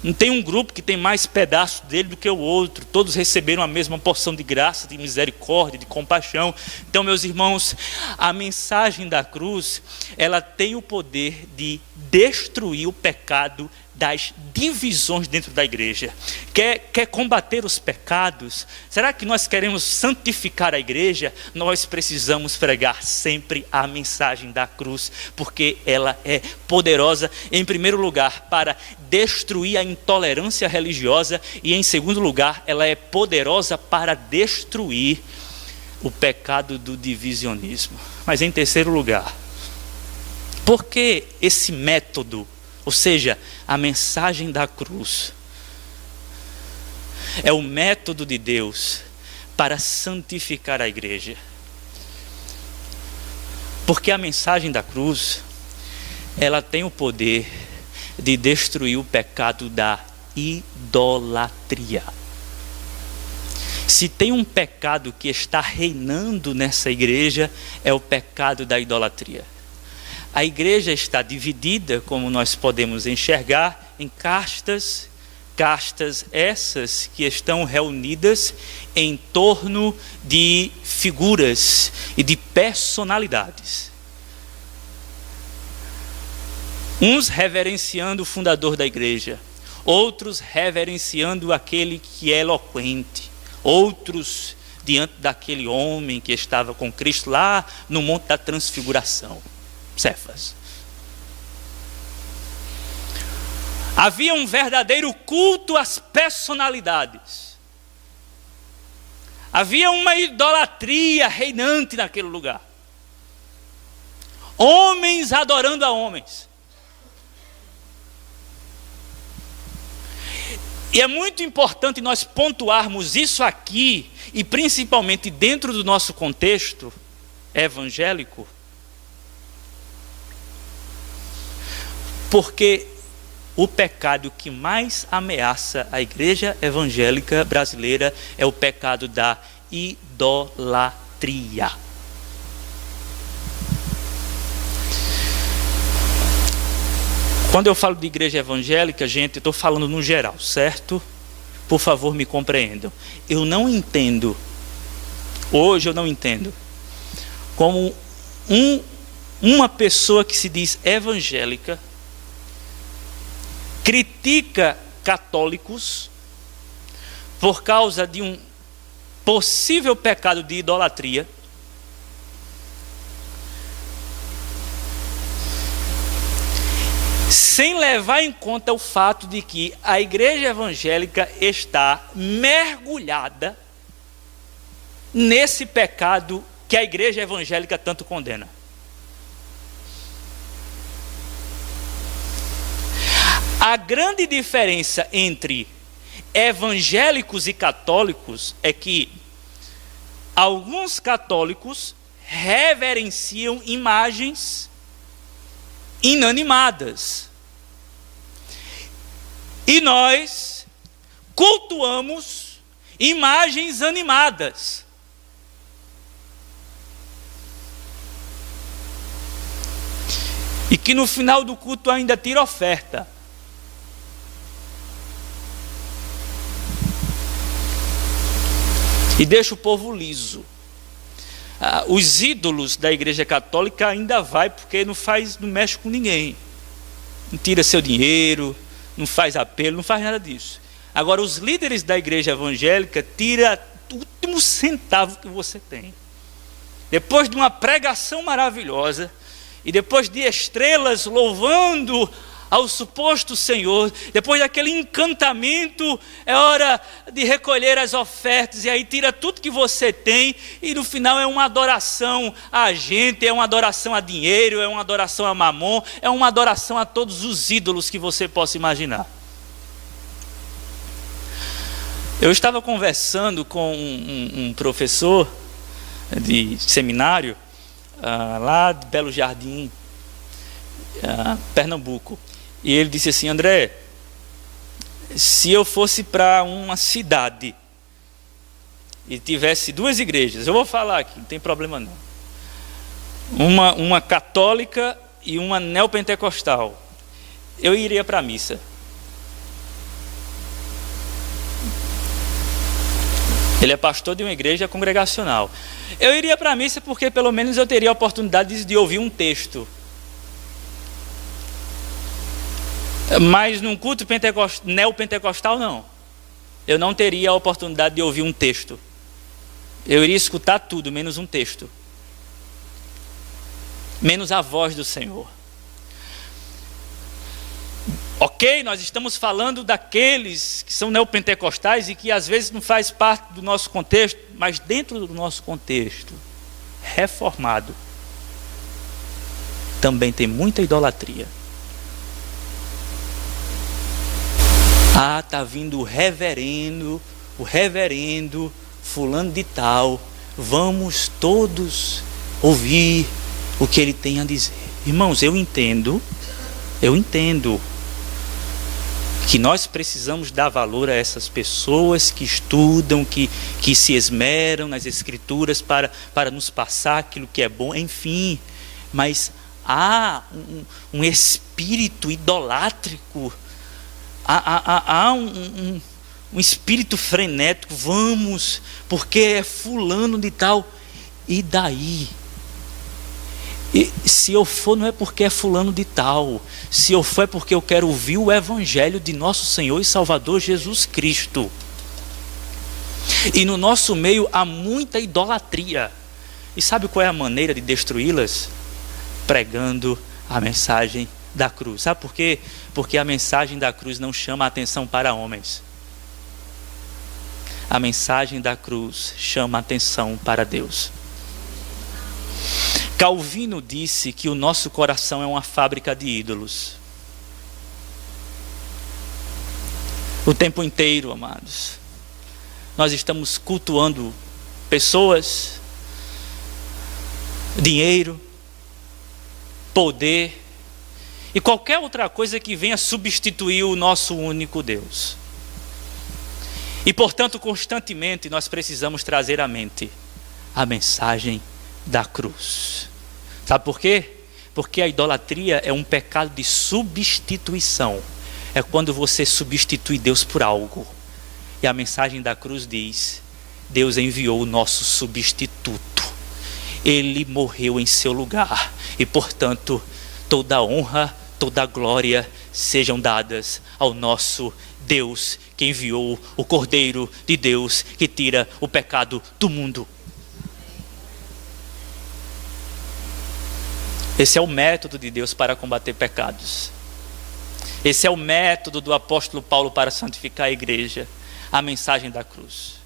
Não tem um grupo que tem mais pedaços dele do que o outro. Todos receberam a mesma porção de graça, de misericórdia, de compaixão. Então, meus irmãos, a mensagem da cruz, ela tem o poder de destruir o pecado das divisões dentro da igreja. Quer combater os pecados? Será que nós queremos santificar a igreja? Nós precisamos pregar sempre a mensagem da cruz, porque ela é poderosa, em primeiro lugar, para destruir a intolerância religiosa, e em segundo lugar, ela é poderosa para destruir o pecado do divisionismo. Mas em terceiro lugar, por que esse método? Ou seja, a mensagem da cruz é o método de Deus para santificar a igreja. Porque a mensagem da cruz, ela tem o poder de destruir o pecado da idolatria. Se tem um pecado que está reinando nessa igreja, é o pecado da idolatria. A igreja está dividida, como nós podemos enxergar, em castas essas que estão reunidas em torno de figuras e de personalidades. Uns reverenciando o fundador da igreja, outros reverenciando aquele que é eloquente, outros diante daquele homem que estava com Cristo lá no Monte da Transfiguração. Cefas. Havia um verdadeiro culto às personalidades. Havia uma idolatria reinante naquele lugar. Homens adorando a homens. E é muito importante nós pontuarmos isso aqui, e principalmente dentro do nosso contexto evangélico, porque o pecado que mais ameaça a igreja evangélica brasileira é o pecado da idolatria. Quando eu falo de igreja evangélica, gente, eu estou falando no geral, certo? Por favor, me compreendam. Hoje eu não entendo, como uma pessoa que se diz evangélica critica católicos por causa de possível pecado de idolatria, sem levar em conta o fato de que a igreja evangélica está mergulhada nesse pecado que a igreja evangélica tanto condena. A grande diferença entre evangélicos e católicos é que alguns católicos reverenciam imagens inanimadas e nós cultuamos imagens animadas. E que no final do culto ainda tira oferta. E deixa o povo liso. Os ídolos da igreja católica ainda vai, porque não mexe com ninguém. Não tira seu dinheiro, não faz apelo, não faz nada disso. Agora, os líderes da igreja evangélica tiram o último centavo que você tem. Depois de uma pregação maravilhosa, e depois de estrelas louvando ao suposto Senhor, depois daquele encantamento, é hora de recolher as ofertas, e aí tira tudo que você tem, e no final é uma adoração a gente, é uma adoração a dinheiro, é uma adoração a mamon, é uma adoração a todos os ídolos que você possa imaginar. Eu estava conversando com um professor de seminário, lá de Belo Jardim, Pernambuco. E ele disse assim: André, se eu fosse para uma cidade e tivesse duas igrejas, eu vou falar aqui, não tem problema não, uma católica e uma neopentecostal, eu iria para a missa. Ele é pastor de uma igreja congregacional. Eu iria para a missa porque pelo menos eu teria a oportunidade de ouvir um texto. Mas num culto neopentecostal, não. Eu não teria a oportunidade de ouvir um texto. Eu iria escutar tudo, menos um texto. Menos a voz do Senhor. Ok, nós estamos falando daqueles que são neopentecostais e que às vezes não faz parte do nosso contexto, mas dentro do nosso contexto reformado também tem muita idolatria. Está vindo o reverendo fulano de tal, vamos todos ouvir o que ele tem a dizer. Irmãos, eu entendo que nós precisamos dar valor a essas pessoas que estudam, que se esmeram nas escrituras para nos passar aquilo que é bom, enfim, mas há um espírito idolátrico, há um espírito frenético, vamos, porque é fulano de tal, e daí? E se eu for, não é porque é fulano de tal. Se eu for, é porque eu quero ouvir o evangelho de nosso Senhor e Salvador Jesus Cristo. E no nosso meio há muita idolatria. E sabe qual é a maneira de destruí-las? Pregando a mensagem da cruz. Sabe por quê? Porque a mensagem da cruz não chama a atenção para homens. A mensagem da cruz chama a atenção para Deus. Calvino disse que o nosso coração é uma fábrica de ídolos. O tempo inteiro, amados, nós estamos cultuando pessoas, dinheiro, poder e qualquer outra coisa que venha substituir o nosso único Deus. E portanto, constantemente nós precisamos trazer à mente a mensagem da cruz. Sabe por quê? Porque a idolatria é um pecado de substituição. É quando você substitui Deus por algo. E a mensagem da cruz diz: Deus enviou o nosso substituto. Ele morreu em seu lugar. E portanto, toda honra, toda a glória sejam dadas ao nosso Deus, que enviou o Cordeiro de Deus, que tira o pecado do mundo. Esse é o método de Deus para combater pecados. Esse é o método do apóstolo Paulo para santificar a igreja, a mensagem da cruz.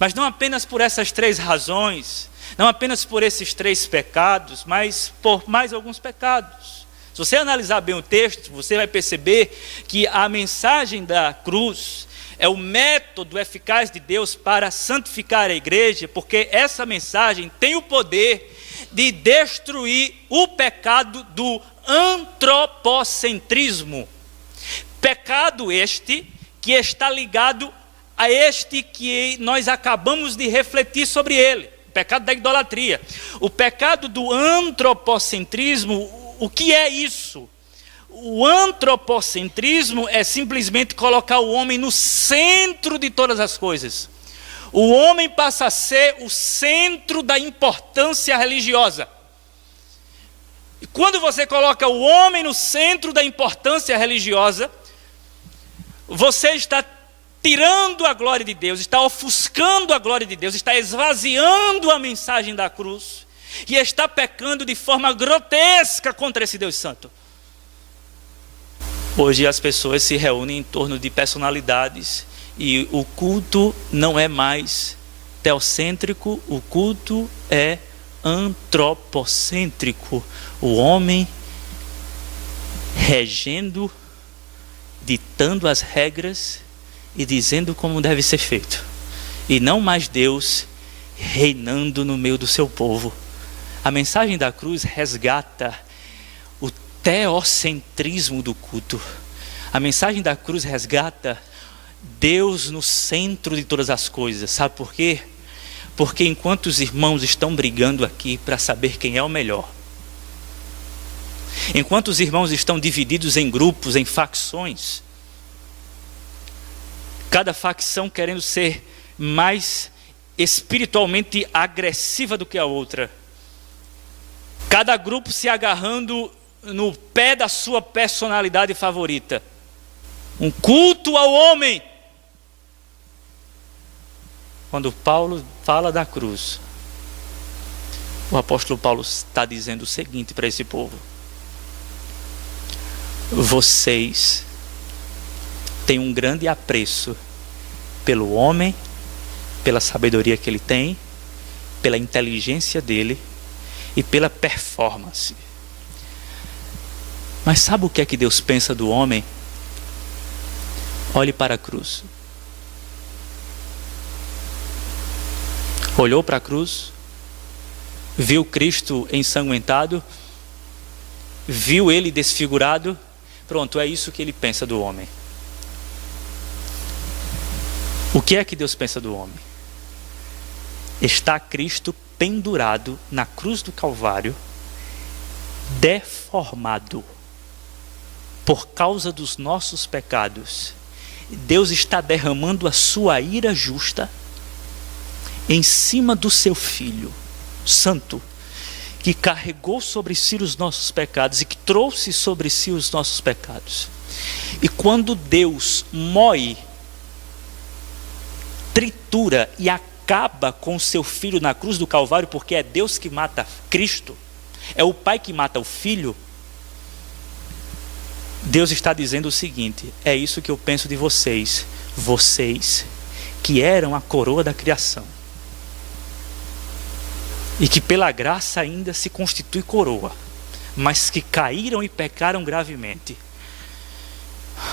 Mas não apenas por essas 3 razões, não apenas por esses 3 pecados, mas por mais alguns pecados. Se você analisar bem o texto, você vai perceber que a mensagem da cruz é o método eficaz de Deus para santificar a igreja, porque essa mensagem tem o poder de destruir o pecado do antropocentrismo. Pecado este que está ligado a este que nós acabamos de refletir sobre ele, o pecado da idolatria. O pecado do antropocentrismo, o que é isso? O antropocentrismo é simplesmente colocar o homem no centro de todas as coisas. O homem passa a ser o centro da importância religiosa. E quando você coloca o homem no centro da importância religiosa, você está tirando a glória de Deus, está ofuscando a glória de Deus, está esvaziando a mensagem da cruz e está pecando de forma grotesca contra esse Deus Santo. Hoje as pessoas se reúnem em torno de personalidades e o culto não é mais teocêntrico, o culto é antropocêntrico. O homem regendo, ditando as regras e dizendo como deve ser feito. E não mais Deus reinando no meio do seu povo. A mensagem da cruz resgata o teocentrismo do culto. A mensagem da cruz resgata Deus no centro de todas as coisas. Sabe por quê? Porque enquanto os irmãos estão brigando aqui para saber quem é o melhor, enquanto os irmãos estão divididos em grupos, em facções, cada facção querendo ser mais espiritualmente agressiva do que a outra, cada grupo se agarrando no pé da sua personalidade favorita, um culto ao homem. Quando Paulo fala da cruz, o apóstolo Paulo está dizendo o seguinte para esse povo: vocês têm um grande apreço pelo homem, pela sabedoria que ele tem, pela inteligência dele e pela performance. Mas sabe o que é que Deus pensa do homem? Olhe para a cruz. Olhou para a cruz, viu Cristo ensanguentado, viu ele desfigurado. Pronto, é isso que ele pensa do homem. O que é que Deus pensa do homem? Está Cristo pendurado na cruz do Calvário, deformado por causa dos nossos pecados. Deus está derramando a sua ira justa em cima do seu Filho Santo, que carregou sobre si os nossos pecados e que trouxe sobre si os nossos pecados. E quando Deus moe, tritura e acaba com o seu Filho na cruz do Calvário, porque é Deus que mata Cristo, é o Pai que mata o Filho, Deus está dizendo o seguinte: é isso que eu penso de vocês, vocês que eram a coroa da criação, e que pela graça ainda se constitui coroa, mas que caíram e pecaram gravemente.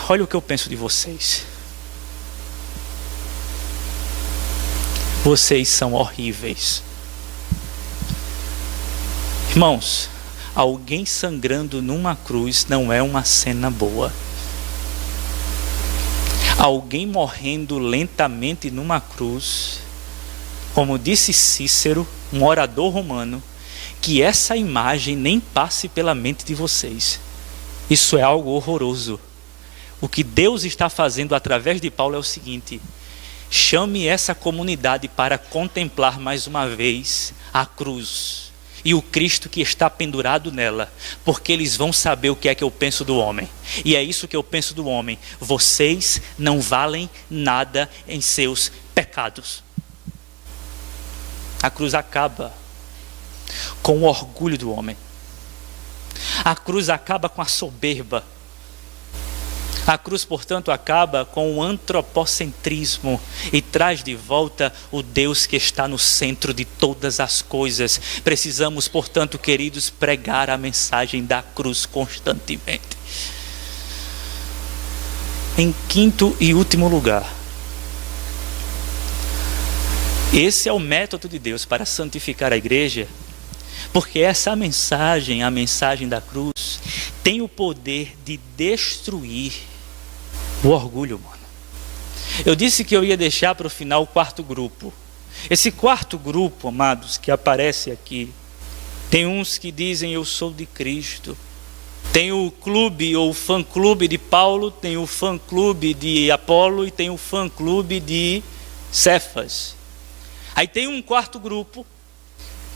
Olha o que eu penso de vocês. Vocês são horríveis. Irmãos, alguém sangrando numa cruz não é uma cena boa. Alguém morrendo lentamente numa cruz, como disse Cícero, um orador romano, que essa imagem nem passe pela mente de vocês. Isso é algo horroroso. O que Deus está fazendo através de Paulo é o seguinte: chame essa comunidade para contemplar mais uma vez a cruz e o Cristo que está pendurado nela, porque eles vão saber o que é que eu penso do homem. E é isso que eu penso do homem: vocês não valem nada em seus pecados. A cruz acaba com o orgulho do homem. A cruz acaba com a soberba. A cruz, portanto, acaba com o antropocentrismo e traz de volta o Deus que está no centro de todas as coisas. Precisamos, portanto, queridos, pregar a mensagem da cruz constantemente. Em quinto e último lugar, esse é o método de Deus para santificar a igreja, porque essa mensagem, a mensagem da cruz, tem o poder de destruir o orgulho humano. Eu disse que eu ia deixar para o final o quarto grupo. Esse quarto grupo, amados, que aparece aqui, tem uns que dizem eu sou de Cristo. Tem o clube ou o fã-clube de Paulo, tem o fã-clube de Apolo e tem o fã-clube de Cefas. Aí tem um quarto grupo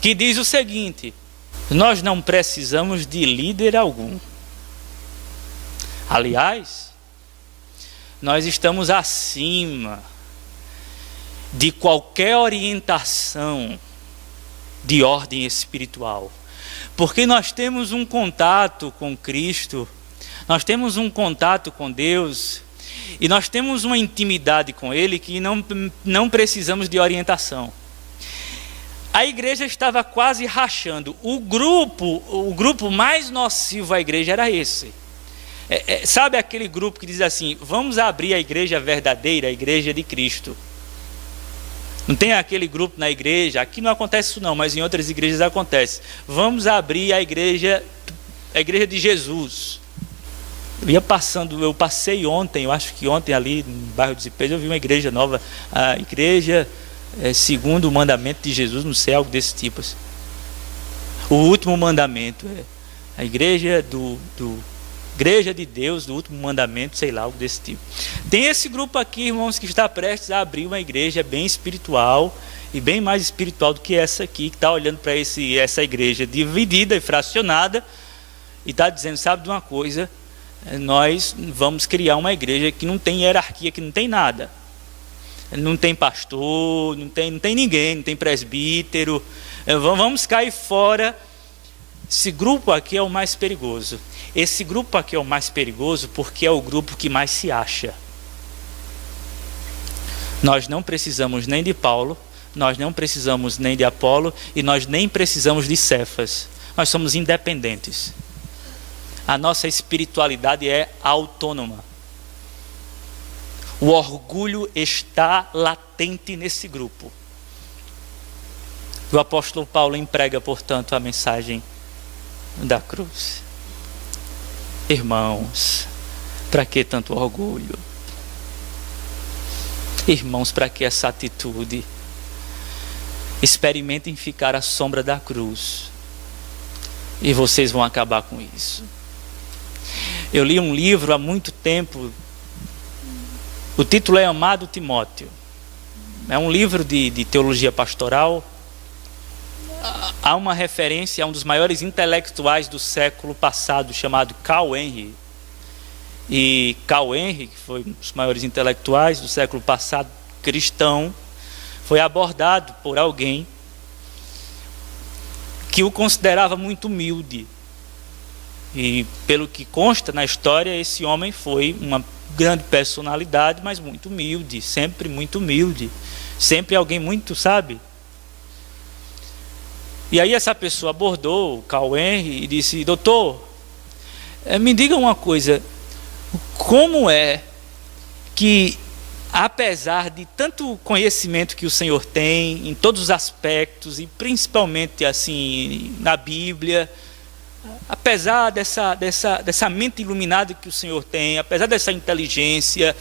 que diz o seguinte: nós não precisamos de líder algum. Aliás, nós estamos acima de qualquer orientação de ordem espiritual, porque nós temos um contato com Cristo, nós temos um contato com Deus, e nós temos uma intimidade com Ele que não precisamos de orientação. A igreja estava quase rachando. O grupo mais nocivo à igreja era esse. Sabe aquele grupo que diz assim: vamos abrir a igreja verdadeira, a igreja de Cristo. Não tem aquele grupo na igreja, aqui não acontece isso não, mas em outras igrejas acontece. Vamos abrir a igreja de Jesus. Eu passei ontem, eu acho que ontem ali no bairro dos Ipês, eu vi uma igreja nova, a igreja segundo o mandamento de Jesus, não sei, algo desse tipo. Assim. O último mandamento, a igreja Igreja de Deus, do último mandamento, sei lá, algo desse tipo. Tem esse grupo aqui, irmãos, que está prestes a abrir uma igreja bem espiritual, e bem mais espiritual do que essa aqui, que está olhando para essa igreja dividida e fracionada, e está dizendo, sabe de uma coisa, nós vamos criar uma igreja que não tem hierarquia, que não tem nada. Não tem pastor, não tem ninguém, não tem presbítero, vamos cair fora. Esse grupo aqui é o mais perigoso. Esse grupo aqui é o mais perigoso porque é o grupo que mais se acha. Nós não precisamos nem de Paulo, nós não precisamos nem de Apolo e nós nem precisamos de Cefas. Nós somos independentes. A nossa espiritualidade é autônoma. O orgulho está latente nesse grupo. O apóstolo Paulo emprega, portanto, a mensagem da cruz. Irmãos, para que tanto orgulho? Irmãos, para que essa atitude? Experimentem ficar à sombra da cruz e vocês vão acabar com isso. Eu li um livro há muito tempo, o título é Amado Timóteo. É um livro de teologia pastoral. Há uma referência a um dos maiores intelectuais do século passado, chamado Carl Henry. E Carl Henry, que foi um dos maiores intelectuais do século passado, cristão, foi abordado por alguém que o considerava muito humilde. E pelo que consta na história, esse homem foi uma grande personalidade, mas muito humilde, sempre muito humilde. Sempre alguém muito, sabe? E aí essa pessoa abordou o Carl Henry e disse, doutor, me diga uma coisa, como é que, apesar de tanto conhecimento que o Senhor tem em todos os aspectos, e principalmente assim na Bíblia, apesar dessa mente iluminada que o Senhor tem, apesar dessa inteligência,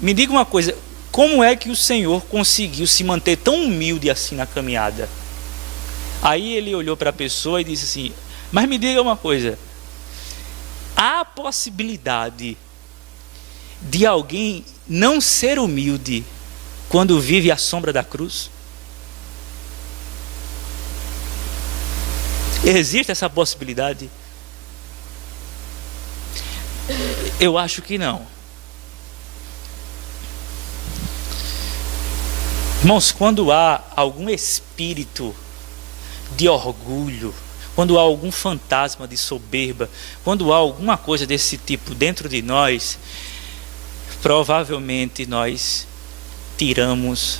me diga uma coisa, como é que o Senhor conseguiu se manter tão humilde assim na caminhada? Aí ele olhou para a pessoa e disse assim, mas me diga uma coisa, há a possibilidade de alguém não ser humilde quando vive à sombra da cruz? Existe essa possibilidade? Eu acho que não. Irmãos, quando há algum espírito de orgulho, quando há algum fantasma de soberba, quando há alguma coisa desse tipo dentro de nós, provavelmente nós tiramos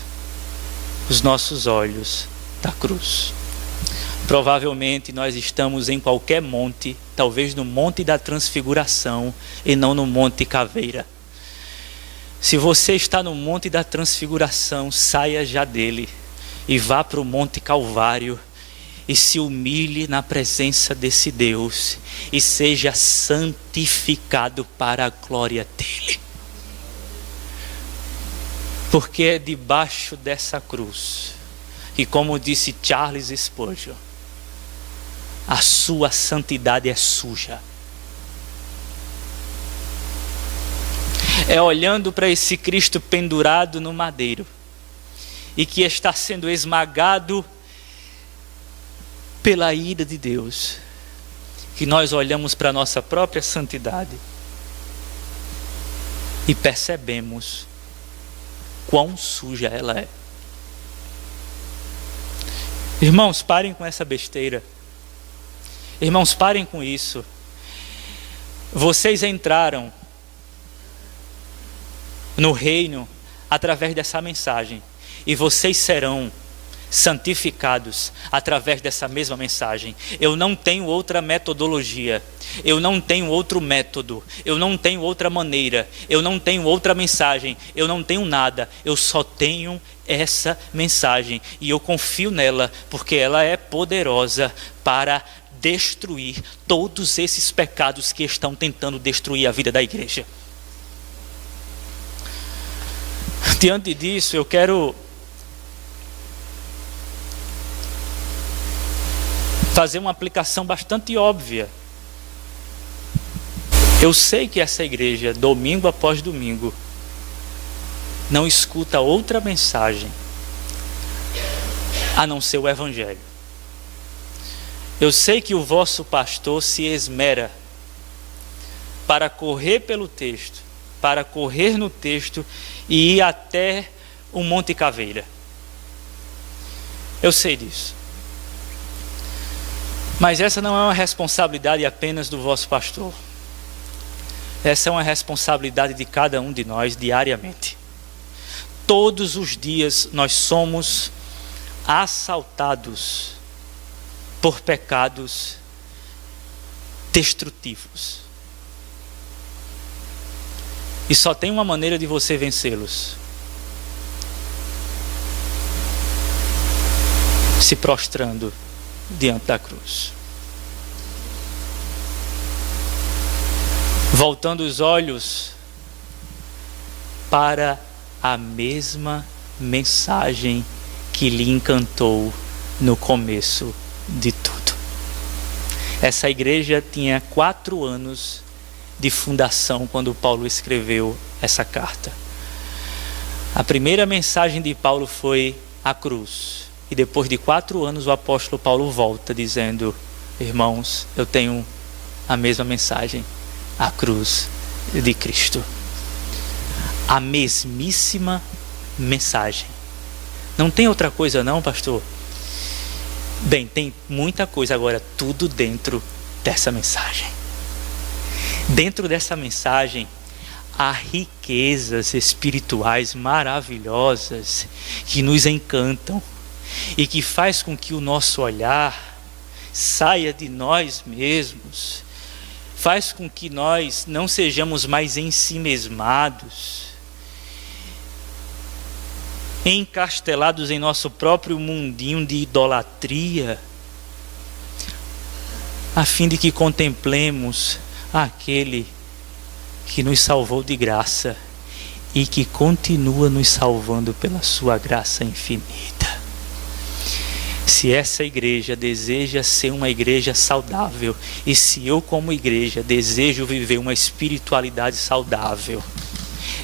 os nossos olhos da cruz. Provavelmente nós estamos em qualquer monte, talvez no Monte da Transfiguração e não no Monte Caveira. Se você está no Monte da Transfiguração, saia já dele e vá para o Monte Calvário e se humilhe na presença desse Deus e seja santificado para a glória dele. Porque é debaixo dessa cruz que, como disse Charles Spurgeon, a sua santidade é suja. É olhando para esse Cristo pendurado no madeiro e que está sendo esmagado pela ira de Deus, que nós olhamos para a nossa própria santidade e percebemos quão suja ela é. Irmãos, parem com essa besteira. Irmãos, parem com isso. Vocês entraram no reino através dessa mensagem e vocês serão santificados através dessa mesma mensagem. Eu não tenho outra metodologia, eu não tenho outro método, eu não tenho outra maneira, eu não tenho outra mensagem, eu não tenho nada, eu só tenho essa mensagem e eu confio nela porque ela é poderosa para destruir todos esses pecados que estão tentando destruir a vida da igreja. Diante disso, eu quero fazer uma aplicação bastante óbvia. Eu sei que essa igreja, domingo após domingo, não escuta outra mensagem a não ser o Evangelho. Eu sei que o vosso pastor se esmera para correr pelo texto, para correr no texto e ir até o Monte Caveira. Eu sei disso. Mas essa não é uma responsabilidade apenas do vosso pastor. Essa é uma responsabilidade de cada um de nós diariamente. Todos os dias nós somos assaltados por pecados destrutivos. E só tem uma maneira de você vencê-los: se prostrando diante da cruz. Voltando os olhos para a mesma mensagem que lhe encantou no começo de tudo. Essa igreja tinha 4 anos de fundação quando Paulo escreveu essa carta. A primeira mensagem de Paulo foi a cruz. E depois de 4 anos o apóstolo Paulo volta dizendo: irmãos, eu tenho a mesma mensagem, a cruz de Cristo. A mesmíssima mensagem. Não tem outra coisa não, pastor? Bem, tem muita coisa, agora tudo dentro dessa mensagem. Dentro dessa mensagem há riquezas espirituais maravilhosas que nos encantam e que faz com que o nosso olhar saia de nós mesmos, faz com que nós não sejamos mais ensimesmados, encastelados em nosso próprio mundinho de idolatria, a fim de que contemplemos aquele que nos salvou de graça e que continua nos salvando pela sua graça infinita. Se essa igreja deseja ser uma igreja saudável, e se eu como igreja desejo viver uma espiritualidade saudável,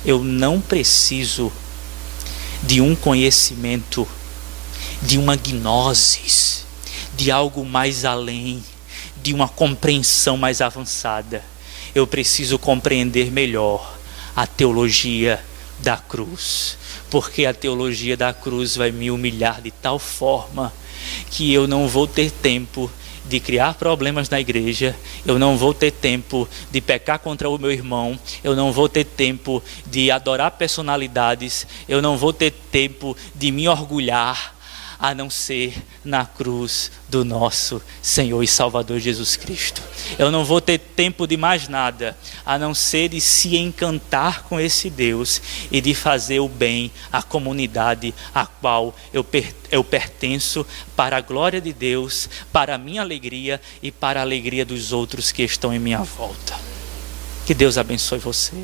eu não preciso de um conhecimento, de uma gnosis, de algo mais além, de uma compreensão mais avançada. Eu preciso compreender melhor a teologia da cruz, porque a teologia da cruz vai me humilhar de tal forma que eu não vou ter tempo de criar problemas na igreja, eu não vou ter tempo de pecar contra o meu irmão, eu não vou ter tempo de adorar personalidades, eu não vou ter tempo de me orgulhar, a não ser na cruz do nosso Senhor e Salvador Jesus Cristo. Eu não vou ter tempo de mais nada, a não ser de se encantar com esse Deus e de fazer o bem à comunidade a qual eu pertenço, para a glória de Deus, para a minha alegria e para a alegria dos outros que estão em minha volta. Que Deus abençoe você.